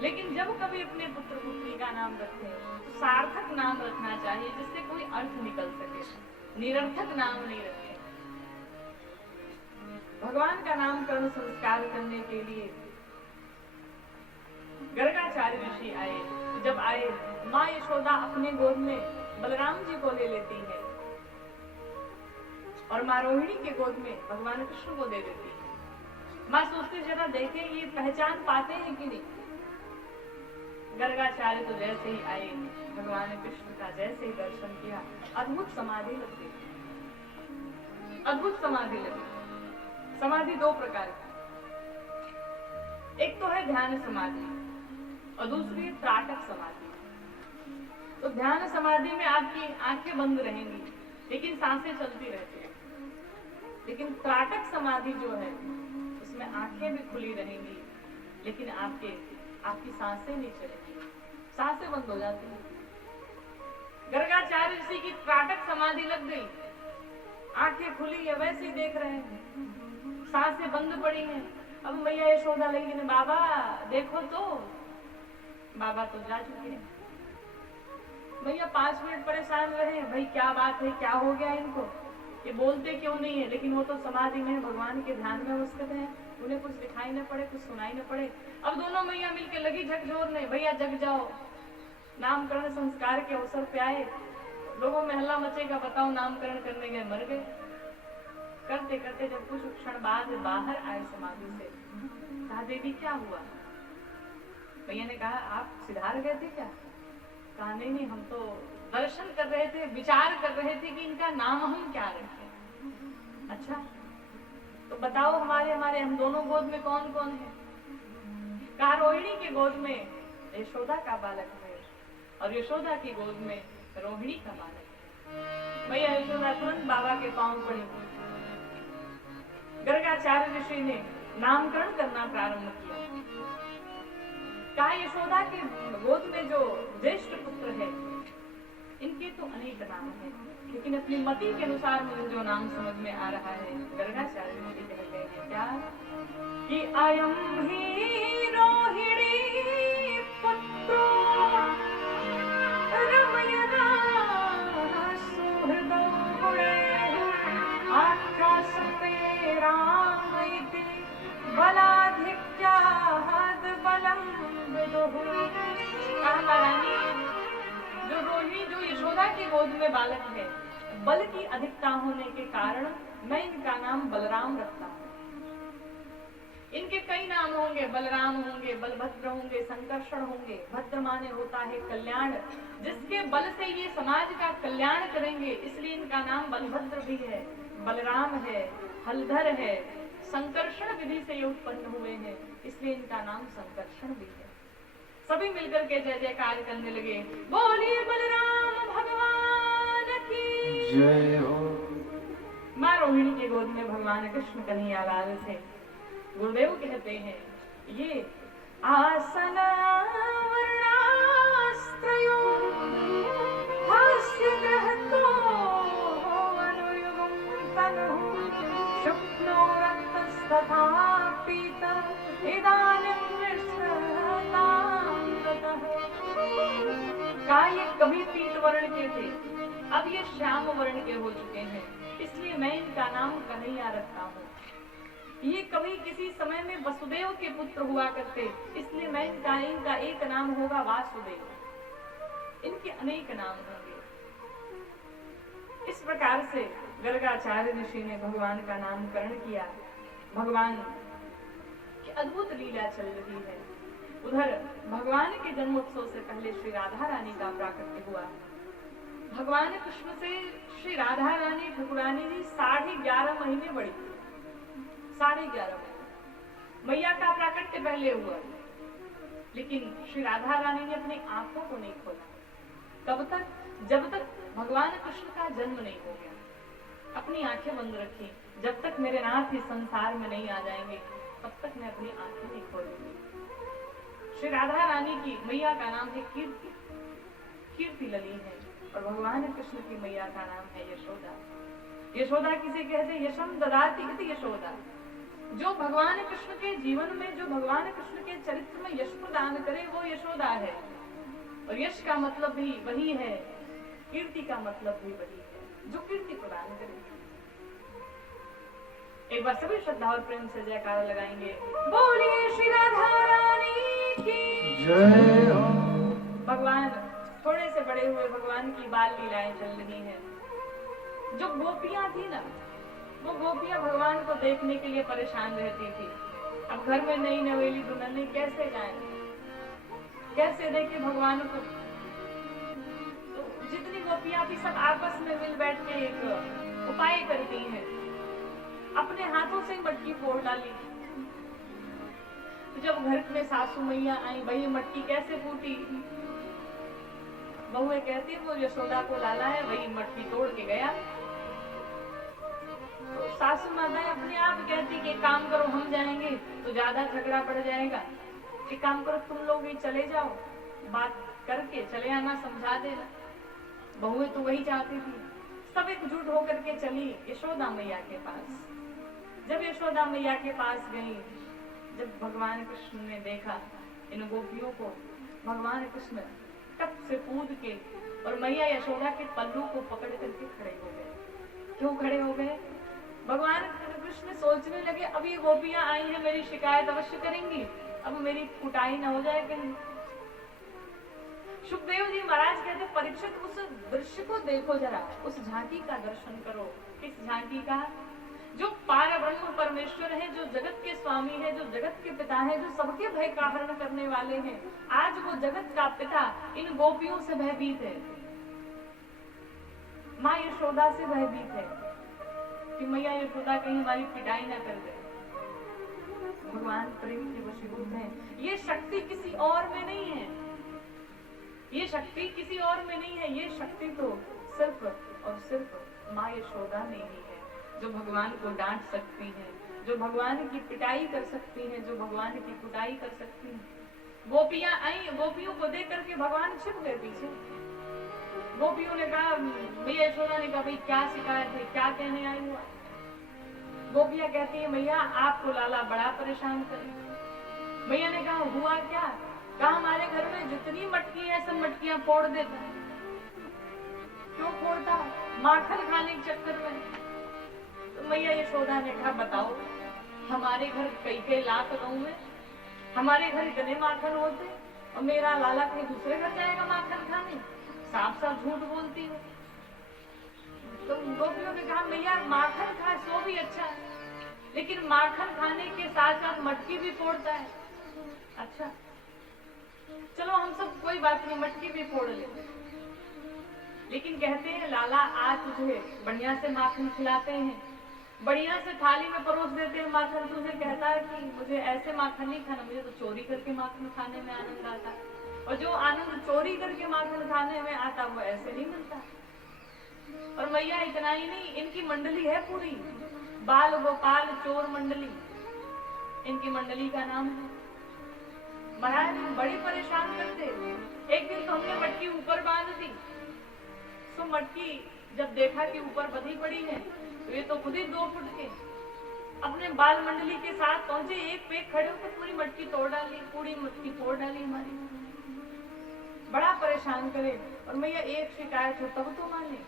लेकिन जब कभी अपने पुत्र पुत्री का नाम रखें तो सार्थक नाम रखना चाहिए, जिससे कोई अर्थ निकल सके, निरर्थक नाम नहीं रखें। भगवान का नामकरण संस्कार करने के लिए गर्गाचार्य ऋषि आए। जब आए, माँ यशोदा अपने गोद में बलराम जी को ले लेती है और माँ रोहिणी के गोद में भगवान कृष्ण को दे देती है। माँ सोचती जरा देखें ये पहचान पाते हैं कि नहीं। गर्गाचार्य तो जैसे ही आए, भगवान कृष्ण का जैसे ही दर्शन किया, अद्भुत समाधि लग गई। अद्भुत समाधि लगी। समाधि दो प्रकार की, एक तो है ध्यान समाधि और दूसरी है त्राटक समाधि। तो ध्यान समाधि में आपकी आंखें बंद रहेंगी लेकिन सांसें चलती रहती है। लेकिन त्राटक समाधि जो है उसमें आंखें भी खुली रहेंगी लेकिन आपकी सांसें नहीं चलेंगी, सांसें बंद हो जाती है। गर्गाचार्य ऋषि की त्राटक समाधि लग गई, आंखें खुली है वैसे ही देख रहे हैं, सांसें बंद पड़ी हैं। अब मैया यशोदा लगी ने, बाबा देखो तो। बाबा तो जा चुके हैं। भैया 5 मिनट परेशान रहे, भाई क्या बात है, क्या हो गया इनको, ये बोलते क्यों नहीं है। लेकिन वो तो समाधि में भगवान के ध्यान में मस्त हैं, उन्हें कुछ दिखाई न पड़े, कुछ सुनाई न पड़े। अब दोनों मैया मिलके लगी झकझोरने, भैया जग जाओ, नामकरण संस्कार के अवसर पे आए, लोगों में हल्ला मचेगा, बताओ नामकरण करने गए मर गए। करते करते जब कुछ क्षण बाद बाहर आए समाधि से, कहा देवी क्या हुआ। भैया ने कहा आप सिधार गए थे क्या। कहा नहीं, हम तो दर्शन कर रहे थे, विचार कर रहे थे कि इनका नाम हम क्या रखें। अच्छा तो बताओ हमारे हम दोनों गोद में कौन कौन है। कहा रोहिणी के गोद में यशोदा का बालक है और यशोदा की गोद में रोहिणी का बालक है। भैया यशोदा तुरंत बाबा के पांव पड़ी। गर्गाचार्य ऋषि ने नामकरण करना प्रारंभ किया। कहा यशोदा के गोद में जो ज्येष्ठ पुत्र है, इनके तो अनेक नाम हैं, लेकिन अपनी मति के अनुसार मुझे जो नाम समझ में आ रहा है, गर्गाचार्य ऋषि कहते हैं क्या कि अयम ही रोहिणी पुत्रो रमयना सुहृदो गुणैः आख्यास्यते राम इति बलाधिक्याद् बलं विदुः। महारानी जो रोहिणी जो यशोदा की गोद में बालक है, बल की अधिकता होने के कारण मैं इनका नाम बलराम रखता हूँ। इनके कई नाम होंगे, बलराम होंगे, बलभद्र होंगे, संकर्षण होंगे। भद्र माने होता है कल्याण, जिसके बल से ये समाज का कल्याण करेंगे, इसलिए इनका नाम बलभद्र भी है, बलराम है, हलधर है। संकर्षण विधि से ये उत्पन्न हुए हैं, इसलिए इनका नाम संकर्षण भी है। सभी मिलकर के जय जयकार करने लगे, बोलिए बलराम भगवान की जय हो। माँ रोहिणी के गोद में भगवान कृष्ण कन्हैया लाल थे। गुरुदेव कहते हैं ये आसना वर्णास्त्रयो हास्य ग्रहतो अनुयुगं तनुः शुक्लो रक्तस्तथा पीतम् इदानीं निष्कृतां ततः। का ये कभी पीत वर्ण के थे, अब ये श्याम वर्ण के हो चुके हैं, इसलिए मैं इनका नाम कन्हैया रखता हूँ। ये कभी किसी समय में वसुदेव के पुत्र हुआ करते, इसलिए मैं इनका एक नाम होगा वासुदेव। इनके अनेक नाम होंगे। इस प्रकार से गर्गाचार्य ऋषि ने भगवान का नामकरण किया। भगवान की अद्भुत लीला चल रही है। उधर भगवान के जन्मोत्सव से पहले श्री राधा रानी का प्राकट्य हुआ। भगवान कृष्ण से श्री राधा रानी ठाकुरानी जी 11.5 महीने बड़ी थी। 11.5 महीने मैया का प्राकट्य पहले हुआ, लेकिन श्री राधा रानी ने अपनी आंखों को नहीं खोला। कब तक? जब तक भगवान कृष्ण का जन्म नहीं हो गया। अपनी आंखें बंद रखी, जब तक मेरे नाथ इस संसार में नहीं आ जाएंगे तब तक मैं अपनी आंखें नहीं खोलूंगी। श्री राधा रानी की मैया का नाम है कीर्ति, कीर्ति लली है, और भगवान कृष्ण की मैया का नाम है यशोदा। यशोदा किसे कहते? यशम ददाति इति यशोदा। जो भगवान कृष्ण के जीवन में, जो भगवान कृष्ण के चरित्र में यश प्रदान करे वो यशोदा है। और यश का मतलब भी वही है, कीर्ति का मतलब भी वही है, जो कीर्ति प्रदान करे। एक बार सभी श्रद्धा और प्रेम से जयकारा लगाएंगे। बोलिए श्री राधा रानी की जय हो। भगवान थोड़े से बड़े हुए भगवान की बाल लीलाएं चल रही हैं। जो गोपियां थी ना, वो गोपियां भगवान को देखने के लिए परेशान रहती थी। अब घर में नई नवेली दुल्हन कैसे जाए, कैसे देखे भगवान को। तो जितनी गोपियां थी सब आपस में मिल बैठ के एक उपाय करती हैं। अपने हाथों से मटकी फोड़ डाली। तो जब घर में सासू मैया आई, भाई मटकी कैसे फूटी? बहुएं कहती वो यशोदा को लाला है, वही मटकी तोड़ के गया। तो सासू माताएं अपने आप कहती कि काम करो, हम जाएंगे तो ज्यादा झगड़ा बढ़ जाएगा, एक काम करो तुम लोग ही चले जाओ, बात करके चले आना, समझा देना। बहुएं तो वही चाहती थी। सब एकजुट होकर के चली यशोदा मैया के पास। जब यशोदा मैया के पास गई, जब भगवान कृष्ण ने देखा इन गोपियों को, भगवान कृष्ण टप से कूद के और मैया यशोदा के पल्लू को पकड़ करके खड़े हो गए। क्यों खड़े हो गए? भगवान कृष्ण सोचने लगे अब ये गोपियां आई हैं, मेरी शिकायत अवश्य करेंगी, अब मेरी कुटाई न हो जाए कहीं। सुखदेव जी महाराज कहते परीक्षित उस दृश्य को देखो जरा, उस झांकी का दर्शन करो। किस झांकी का? जो पार ब्रह्म परमेश्वर है, जो जगत के स्वामी है, जो जगत के पिता है, जो सबके भय का हरण करने वाले हैं, आज वो जगत का पिता इन गोपियों से भयभीत है, माँ यशोदा से भयभीत है कि मैया यशोदा कहीं हमारी पिटाई ना कर दे। भगवान प्रेम के वशीभूत हैं। ये शक्ति किसी और में नहीं है, ये शक्ति किसी और में नहीं है, ये शक्ति तो सिर्फ और सिर्फ माँ यशोदा में ही है, जो भगवान को डांट सकती हैं, जो भगवान की पिटाई कर सकती हैं, जो भगवान की कुटाई कर सकती हैं। गोपियां आई, गोपियों को देख करके भगवान छिप गए पीछे। गोपियों ने कहा, मैया यशोदा ने कहा भाई क्या शिकायत है, क्या कहने आई हुआ? गोपियां कहती है मैया आपको लाला बड़ा परेशान करे। मैया ने कहा हुआ क्या? कहा हमारे घर में जितनी मटकी है सब मटकियां फोड़ देता है। क्यों फोड़ता? माखन खाने के चक्कर में। तो मैया यशोदा ने कहा बताओ, हमारे घर कई लाख गाँव में, हमारे घर इतने माखन होते और मेरा लाला कहीं दूसरे घर जाएगा माखन खाने? साफ साफ झूठ बोलती हो। तो गोपियों ने कहा मैया माखन खाए सो भी अच्छा है, लेकिन माखन खाने के साथ साथ मटकी भी फोड़ता है। अच्छा चलो हम सब कोई बात नहीं, मटकी भी फोड़ ले, लेकिन कहते हैं लाला आज तुझे बढ़िया से माखन खिलाते हैं, बढ़िया से थाली में परोस देते हैं माखन, तुझे कहता है कि मुझे ऐसे माखन नहीं खाना, मुझे तो चोरी करके माखन खाने में आनंद आता है, और जो आनंद चोरी करके माखन खाने में आता वो ऐसे नहीं मिलता। और मैया इतना ही नहीं, इनकी मंडली है पूरी, बाल गोपाल चोर मंडली इनकी मंडली का नाम है। महाराज बड़ी परेशान करते। एक दिन तो हमने मटकी ऊपर बांध दी, तो मटकी जब देखा कि ऊपर बंधी पड़ी है तो ये तो खुद ही 2 फुट के अपने बाल मंडली के साथ पहुंचे, एक पे खड़े होकर पूरी मटकी तोड़ डाली, पूरी मटकी फोड़ डाली हमारी। बड़ा परेशान करे। और मैया एक शिकायत हो तब तो माने,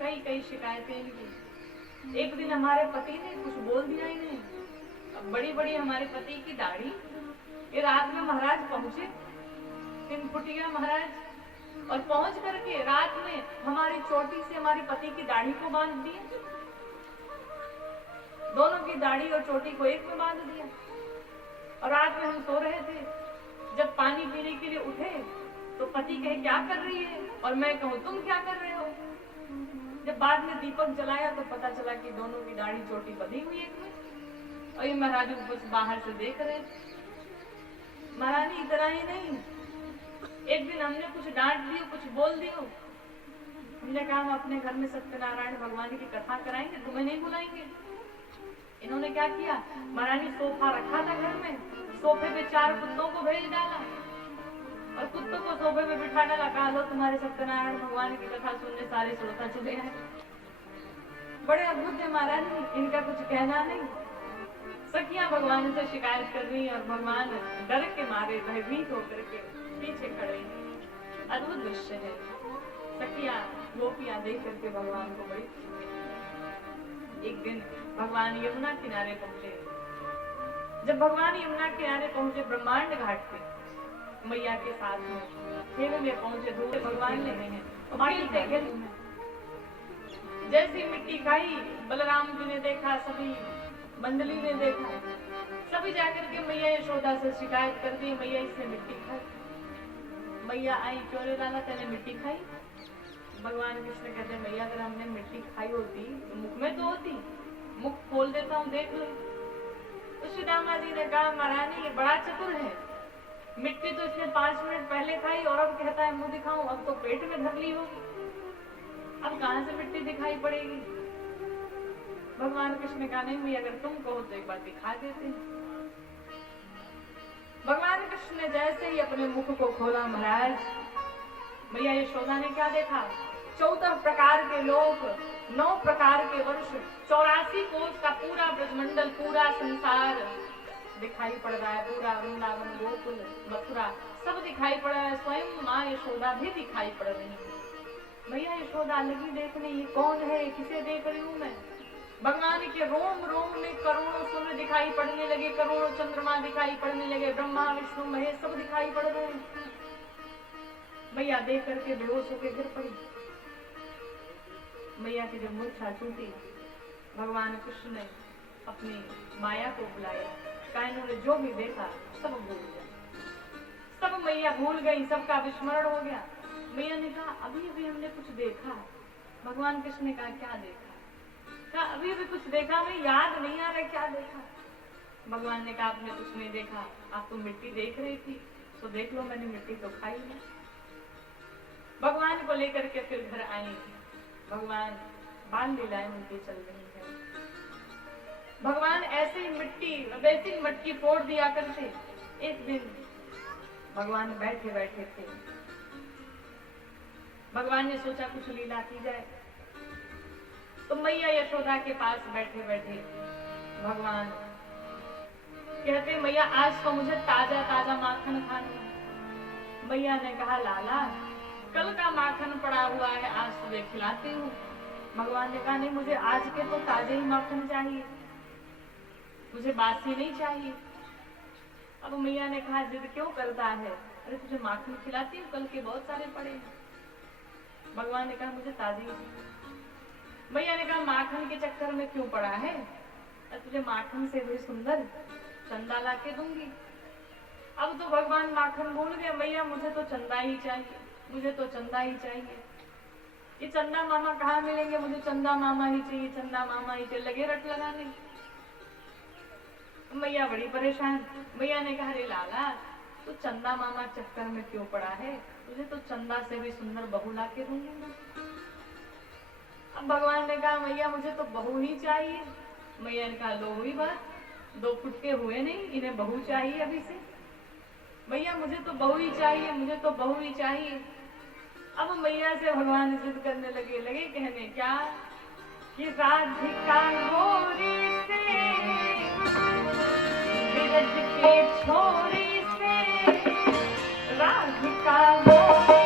कई शिकायतें इनकी। एक दिन हमारे पति ने कुछ बोल दिया इन्हें, अब बड़ी बड़ी हमारे पति की दाढ़ी, ये रात में महाराज पहुंचे 3 फुटिया महाराज, और पहुंच करके रात में हमारी चोटी से हमारी पति की दाढ़ी को बांध दिया, दोनों की दाढ़ी और चोटी को एक में बांध दिया। और रात में हम सो रहे थे, जब पानी पीने के लिए उठे तो पति कहे क्या कर रही है, और मैं कहूँ तुम क्या कर रहे हो। जब बाद में दीपक जलाया तो पता चला कि दोनों की दाढ़ी चोटी बंधी हुई एक में, और ये महाराज ऊपर बाहर से देख रहे। महारानी इतना ही नहीं, एक दिन हमने कुछ डांट दियो, कुछ बोल दियो, हमने कहा हम अपने घर में सत्यनारायण भगवान की कथा कराएंगे, तुम्हें नहीं बुलाएंगे। इन्होंने क्या किया, महारानी सोफा रखा था घर में, सोफे पे 4 कुत्तों को भेज डाला और कुत्तों को सोफे पे बिठा डाला, कहा लो तुम्हारे सत्यनारायण भगवान की कथा सुनने सारे श्रोता चले आए। बड़े अद्भुत है महारानी, इनका कुछ कहना नहीं। सखियां भगवान से शिकायत कर रही और भगवान डर के मारे भयभीत होकर के पीछे खड़े हैं। अद्भुत दृश्य है। सखियां गोपियां देख करके भगवान को बड़ी एक दिन भगवान यमुना किनारे पहुंचे। जब भगवान यमुना किनारे पहुंचे ब्रह्मांड घाट पे मैया के साथ में खेल में पहुंचे, दूर भगवान ले गए हैं माटी से खेल। जैसी मिट्टी खाई बलराम जी ने देखा, सभी मंडली ने देखा, सभी जाकर के मैया यशोदा से शिकायत कर दी, मैया इसने मिट्टी खाई। मैया आई, क्यों रे लाला तेने मिट्टी खाई? भगवान कृष्ण कहते हैं मैया अगर हमने मिट्टी खाई होती तो मुख में तो होती, मुख खोल देता हूँ देख लो। तो श्री दामा जी ने कहा महारानी ये बड़ा चतुर है, मिट्टी तो इसने 5 मिनट पहले खाई और अब कहता है मुंह दिखाऊं, अब तो पेट में धर ली होगी, अब कहां से मिट्टी दिखाई पड़ेगी? भगवान कृष्ण का नहीं मैया अगर तुम कहो तो एक बार दिखा देते हैं। भगवान कृष्ण ने जैसे ही अपने मुख को खोला महाराज, मैया यशोदा ने क्या देखा? 14 प्रकार के लोक, 9 प्रकार के वर्ष, 84 कोस का पूरा ब्रजमंडल, पूरा संसार दिखाई पड़ रहा है। पूरा वृंदावन, गोकुल, मथुरा सब दिखाई पड़ रहा है। स्वयं माँ यशोदा भी दिखाई पड़ रही है। मैया यशोदा लगी देखने, ये कौन है, किसे देख रही हूँ मैं? भगवान के रोम रोम में करोड़ों सूर्य दिखाई पड़ने लगे, करोड़ों चंद्रमा दिखाई पड़ने लगे, ब्रह्मा विष्णु महेश सब दिखाई पड़ रहे हैं। मैया देख करके बेहोश होकर गिर पड़ी। मैया की जब मूर्छा टूटी, भगवान कृष्ण ने अपनी माया को बुलाया, कहा इन्होंने जो भी देखा सब भूल गया, सब मैया भूल गई, सबका विस्मरण हो गया। मैया ने कहा अभी अभी हमने कुछ देखा। भगवान कृष्ण ने कहा क्या देखा? कहा अभी अभी कुछ देखा, मैं याद नहीं आ रहा क्या देखा। भगवान ने कहा आपने कुछ नहीं देखा, आप तो मिट्टी देख रही थी, तो देख लो मैंने मिट्टी तो खाई नहीं। भगवान को लेकर के फिर घर आई। भगवान बाल लीलाएं उनकी चल रही है। भगवान ऐसे ही मिट्टी वैसी मटकी फोड़ दिया करते। एक दिन भगवान बैठे बैठे थे, भगवान ने सोचा कुछ लीला की जाए, तो मैया यशोदा के पास बैठे बैठे भगवान कहते मैया आज तो मुझे ताजा ताजा माखन खाना है। मैया ने कहा लाला कल का माखन पड़ा हुआ है, आज सुबह खिलाती हूँ। भगवान ने कहा नहीं मुझे आज के तो ताजे ही माखन चाहिए, मुझे बासी नहीं चाहिए। अब मैया ने कहा जिद क्यों करता है, अरे तुझे माखन खिलाती हूँ, कल के बहुत सारे पड़े हैं। भगवान ने कहा मुझे ताजी चाहिए। मैया ने कहा माखन के चक्कर में क्यों पड़ा है, तुझे माखन से भी सुंदर चंदा ला के दूंगी। अब तो भगवान माखन भूल गए, मैया मुझे तो चंदा ही चाहिए, मुझे तो चंदा ही चाहिए। ये चंदा मामा कहाँ मिलेंगे, मुझे चंदा मामा ही चाहिए, चंदा मामा ही चाहिए। लगे रट लगाने। मैया बड़ी परेशान। मैया ने कहा अरे लाला तो चंदा मामा चक्कर में क्यों पड़ा है, तुझे तो चंदा से भी सुंदर बहू ला के दूंगी मैं। अब भगवान ने कहा मैया मुझे तो बहू ही चाहिए। मैया ने कहा लो हुई बात, 2 फुट के हुए नहीं, इन्हें बहू चाहिए अभी से। मैया मुझे तो बहू ही चाहिए, मुझे तो बहू ही चाहिए। अब मैया से भगवान जिद करने लगे कहने क्या कि राधिका गोरी से विरज के छोरी से, राधिका गोरी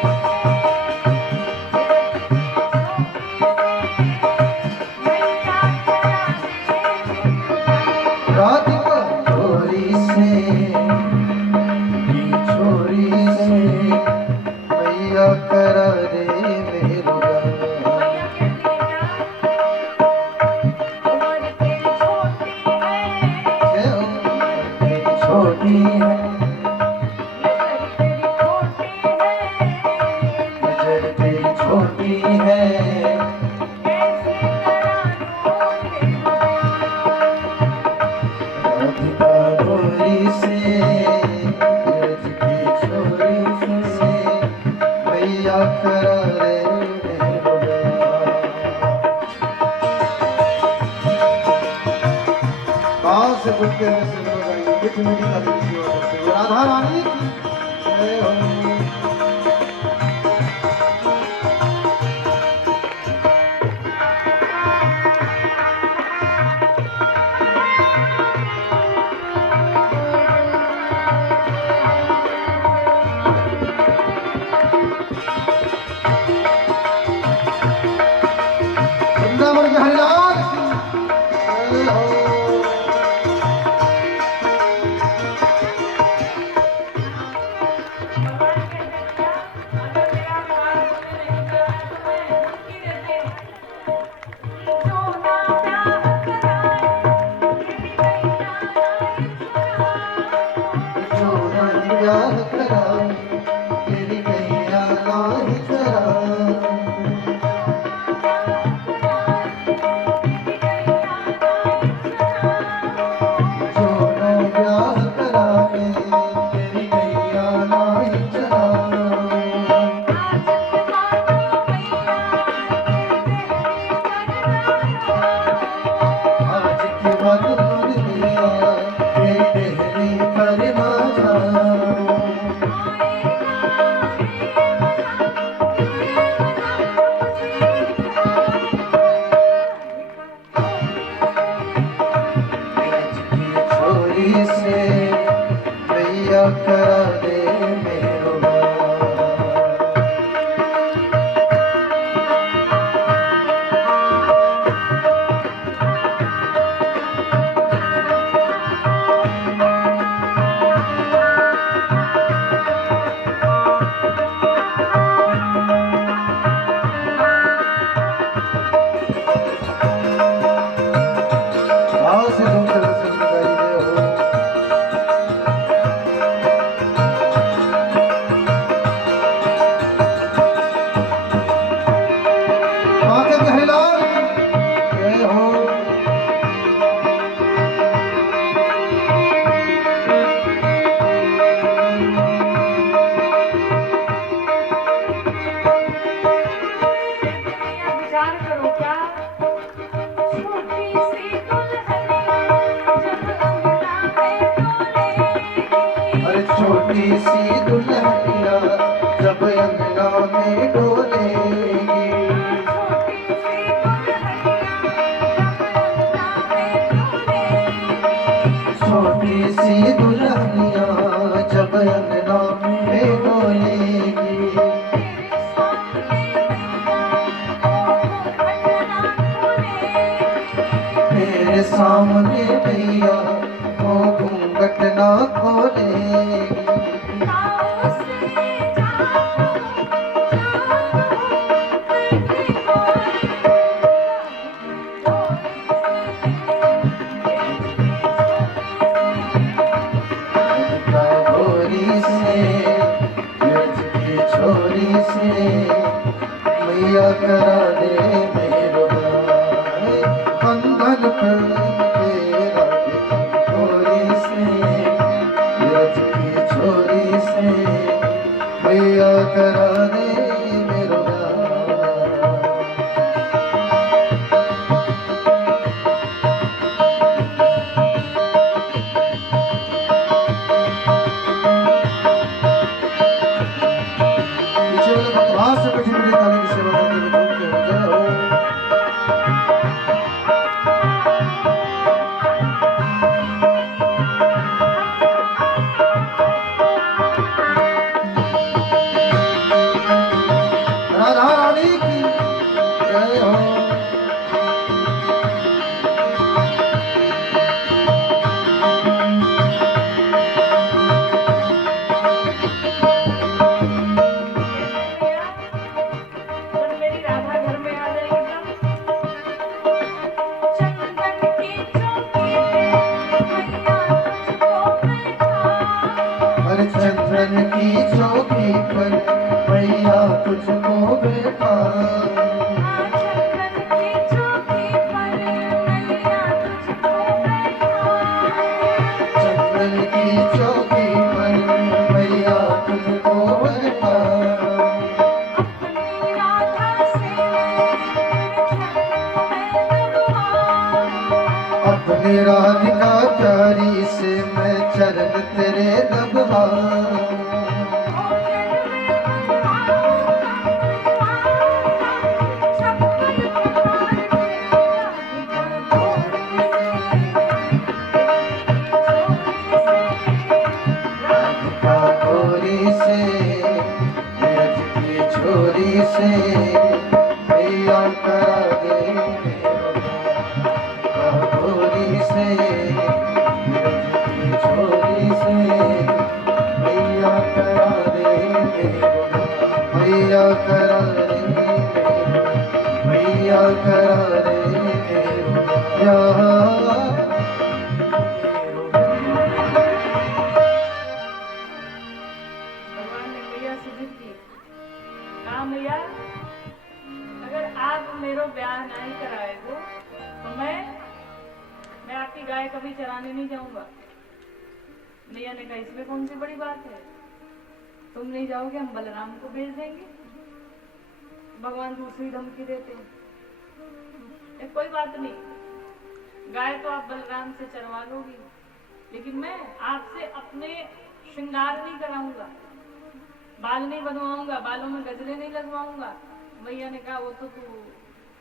करा दे मेरू छोटी है, नजर तेरी छोटी है, राधिका गोरी से ब्रज की छोरी से मैया करा रे मेरू गाँव से गुटके में सिर लगाइए, मीठी मीठी कभी सेवा करते हुए राधा रानी की जय हो। वृंदावन के हरिलाल की ब्याह कराए तेरी गैया नाही चराए सोनो ब्याह कराए तेरी गैया नाही चराए आज के बाद दूर दिया तेरी देहरी कर माझा छोरी से भैया करा दे मेरो भाव से तुम दर्शन करी दे हो माथे पे हिलाल जय हो विचार करो क्या छोटी सी अरे छोटी सी दुल्हनिया जब अंगना में डोलेगी छोटी सी दुल्हनिया जब अंगना में डोलेगी तेरे सामने भैया वो घूंघट ना खोलेगी गोरी से ब्रज की छोरी से मैया करा दे मेरो भाई बंधन पर तेरा गोरी से ब्रज की छोरी से मैया करा दे मेरो भाई पीछे वाले बकवास से बैठी मेरी ताली की सेवा करते हुए झूमते हो जय हो राधा रानी की जय हो जब मेरी राधा घर में आ जाएगी तब चंदन की चौकी मैया तुझको बैठा अरे चंद्रन की चौकी पर मैया तुझको बैठा चंदन की चौकी पर मैया तुझको बैठा चंद्रन की चौकी पर मैया तुझको बैठा अपनी राधा से अपने राधिका प्यारी से मैं चरण तेरे दबा राधिका गोरी से ब्रज की छोरी से मैया करा दे गोरी से ब्रज की छोरी से मैया करा दे मैया करा दे मैया करा दे गाय चराने नहीं जाऊंगा। मैया ने कहा इसमें कौन सी बड़ी बात है, तुम नहीं जाओगे हम बलराम को भेज देंगे। भगवान दूसरी धमकी देते हैं, कोई बात नहीं, गाय तो आप बलराम से चरवा लोगी, लेकिन मैं आपसे अपने श्रृंगार नहीं कराऊंगा, बाल नहीं बनवाऊंगा, बालों में गजरे नहीं लगवाऊंगा। मैया ने कहा वो तो तू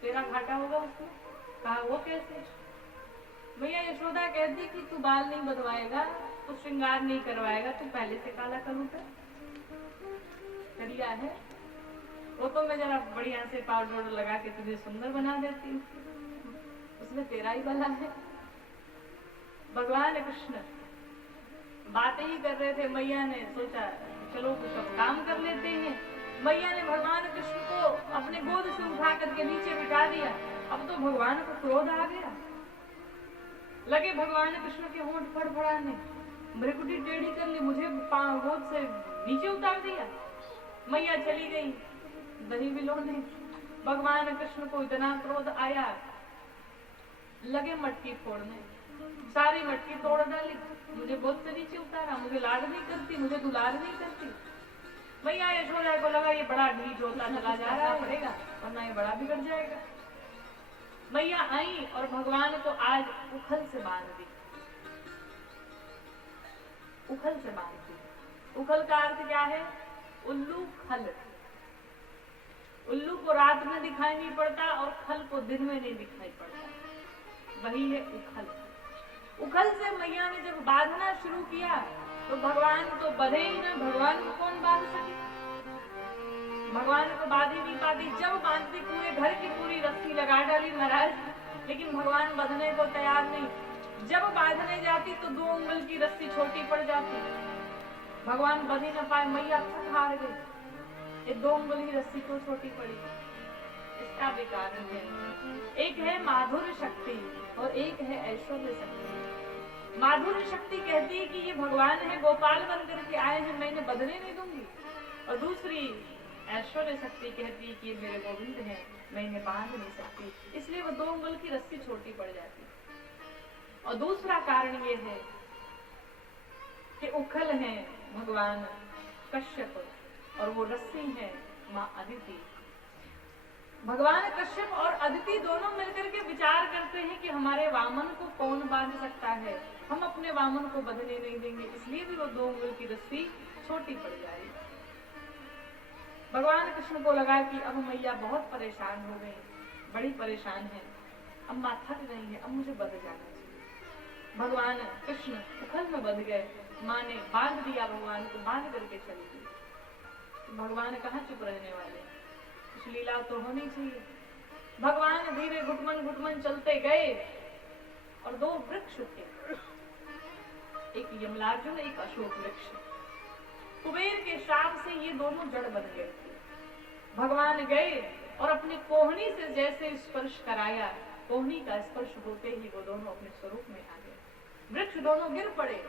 तेरा घाटा होगा उसमें। कहा वो कैसे? मैया यशोदा कहती कि तू बाल नहीं बनवाएगा, तू श्रृंगार नहीं करवाएगा, तू पहले से काला कलूटा कर लिया है, वो तो मैं जरा बढ़िया से पाउडर लगा के तुझे सुंदर बना देती हूँ, उसमें तेरा ही भला है। भगवान कृष्ण बातें ही कर रहे थे, मैया ने सोचा चलो कुछ अब काम कर लेते हैं। मैया ने भगवान कृष्ण को अपने गोद से उठा करके नीचे बिठा दिया। अब तो भगवान को क्रोध आ गया, लगे भगवान कृष्ण के होंठ फड़फड़ाने, भ्रिकुटी टेढ़ी कर ली, मुझे गोद से नीचे उतार दिया। मैया चली गई दही बिलोने। भगवान कृष्ण को इतना क्रोध आया, लगे मटकी फोड़ने, सारी मटकी तोड़ डाली, मुझे गोद से नीचे उतारा, मुझे लाड नहीं करती, मुझे दुलार नहीं करती। मैया यशोदा को लगा ये बड़ा ढीठ होता चला जा रहा पड़ेगा, वरना ये बड़ा बिगड़ जाएगा। मैया आई और भगवान को आज उखल से बांध दी। उखल से बांध दी। उखल का अर्थ क्या है? उल्लू खल। उल्लू को रात में दिखाई नहीं पड़ता और खल को दिन में नहीं दिखाई पड़ता, वही है उखल। उखल से मैया ने जब बांधना शुरू किया तो भगवान तो बधे ही ना, भगवान को कौन बांध सके? भगवान को बांध ही नहीं पाती। जब बांधती पूरे घर की पूरी रस्सी लगा डाली महाराज, लेकिन भगवान बंधने को तैयार नहीं। जब बांधने जाती तो 2 उंगल की रस्सी छोटी पड़ जाती, भगवान बंध ही न पाए। मैया थक हार गई, ये 2 उंगल की रस्सी क्यों छोटी पड़ी? इसका भी कारण है, एक है माधुर्य शक्ति और एक है ऐश्वर्य शक्ति। माधुर्य शक्ति कहती है कि ये भगवान है, गोपाल बन करके आए हैं, मैं इन्हें बदलने नहीं दूंगी। और दूसरी ऐश्वर्य शक्ति कहती है कि ये मेरे गोविंद हैं, मैं इन्हें बांध नहीं सकती, इसलिए वो 2 उंगल की रस्सी छोटी पड़ जाती। और दूसरा कारण ये है कि उखल है भगवान कश्यप और वो रस्सी है माँ अदिति। भगवान कश्यप और अदिति दोनों मिलकर के विचार करते हैं कि हमारे वामन को कौन बांध सकता है, हम अपने वामन को बंधने नहीं देंगे, इसलिए भी वो 2 उंगल की रस्सी छोटी पड़ जाएगी। भगवान कृष्ण को लगा कि अब मैया बहुत परेशान हो गई, बड़ी परेशान है, अब माँ थक गई है, अब मुझे बंध जाना चाहिए। भगवान कृष्ण उखल में बंध गए, माँ ने बांध दिया, भगवान को बांध करके चली गई। भगवान कहाँ चुप रहने वाले, कुछ लीला तो होनी चाहिए। भगवान धीरे घुटमन घुटमन चलते गए और 2 वृक्ष थे, एक यमलार्जुन एक अशोक वृक्ष। कुबेर के श्राप से ये दोनों जड़ बन गए। भगवान गए और अपनी कोहनी से जैसे स्पर्श कराया, कोहनी का स्पर्श होते ही वो दोनों अपने स्वरूप में आ गए। वृक्ष दोनों गिर पड़े,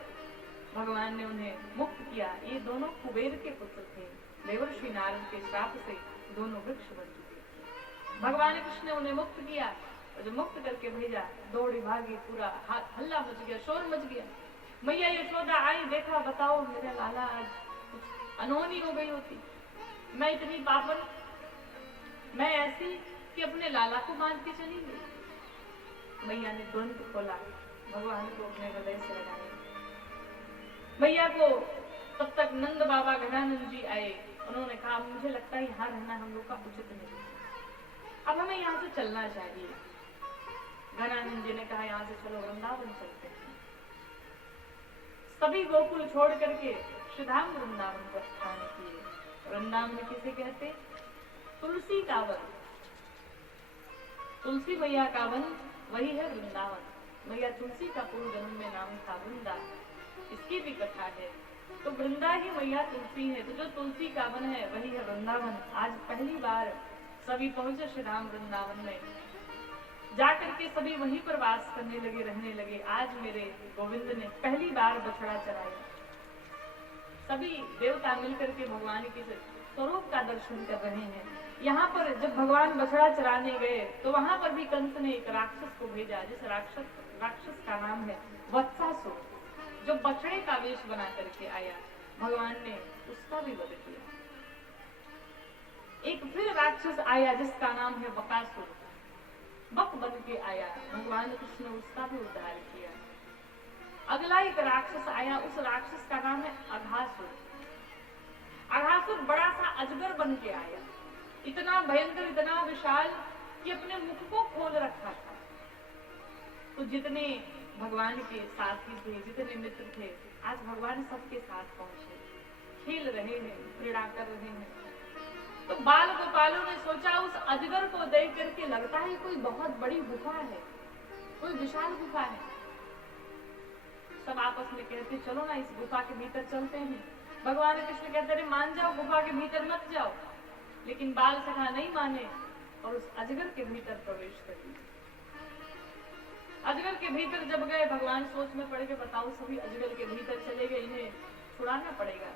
भगवान ने उन्हें मुक्त किया। ये दोनों कुबेर के पुत्र थे, देवर्षि नारद के श्राप से दोनों वृक्ष बन चुके थे। भगवान कृष्ण ने उन्हें मुक्त किया और जब मुक्त करके भेजा, दौड़ी भागी, पूरा हल्ला मच गया, शोर मच गया। मैया यशोदा आई, देखा, बताओ मेरा लाला आज कुछ अनहोनी हो गई होती, मैं इतनी पापन, मैं ऐसी कि अपने लाला को बांध के चली गई। मैया ने तुरंत खोला, भगवान को अपने हृदय से लगाया। मैया को तब तक नंद बाबा घनानंद जी आए, उन्होंने कहा मुझे लगता है यहाँ रहना हम लोग का उचित नहीं, अब हमें यहाँ से चलना चाहिए। घनानंद जी ने कहा यहाँ से चलो वृंदावन चलते हैं। सभी गोकुल छोड़ करके श्रीधाम वृंदावन प्रस्थान किए। वृंदावन किसे कहते? तुलसी का वन, तुलसी मैया का वन वही है वृंदावन। मैया तुलसी का पूर्व जन्म में नाम था वृंदा, इसकी भी कथा है। तो वृंदा ही मैया तुलसी है, तो जो तुलसी का वन है वही है वृंदावन। आज पहली बार सभी पहुंचे श्रीधाम वृंदावन में, जाकर के सभी वहीं पर वास करने लगे, रहने लगे। आज मेरे गोविंद ने पहली बार बछड़ा चराया। सभी देवता मिलकर के भगवान के स्वरूप का दर्शन कर रहे हैं। यहाँ पर जब भगवान बछड़ा चराने गए तो वहां पर भी कंस ने एक राक्षस को भेजा, जिस राक्षस राक्षस का नाम है वत्सासुर, जो बछड़े का वेश बना करके आया। भगवान ने उसका भी वध किया। एक फिर राक्षस आया जिसका नाम है बकासुर, बक बन के आया। भगवान कृष्ण ने उसका भी उद्धार किया। अगला एक राक्षस आया, उस राक्षस का नाम है अघासुर। अघासुर बड़ा सा अजगर बन के आया, इतना भयंकर, इतना विशाल कि अपने मुख को खोल रखा था। तो जितने भगवान के साथी थे, जितने मित्र थे, आज भगवान सबके साथ पहुंचे, खेल रहे हैं, क्रीड़ा कर रहे हैं। तो बाल गोपालों ने सोचा उस अजगर को देख करके लगता है कोई बहुत बड़ी गुफा है, कोई विशाल गुफा है। सब आपस में कहते चलो ना इस गुफा के भीतर चलते हैं। भगवान कृष्ण कहते रहे मान जाओ, गुफा के भीतर मत जाओ। लेकिन बाल सखा नहीं माने और उस अजगर के भीतर प्रवेश कर दिया। अजगर के भीतर जब गए, भगवान सोच में पड़ के बताओ, सभी अजगर के भीतर चले गए, इन्हें छुड़ाना पड़ेगा।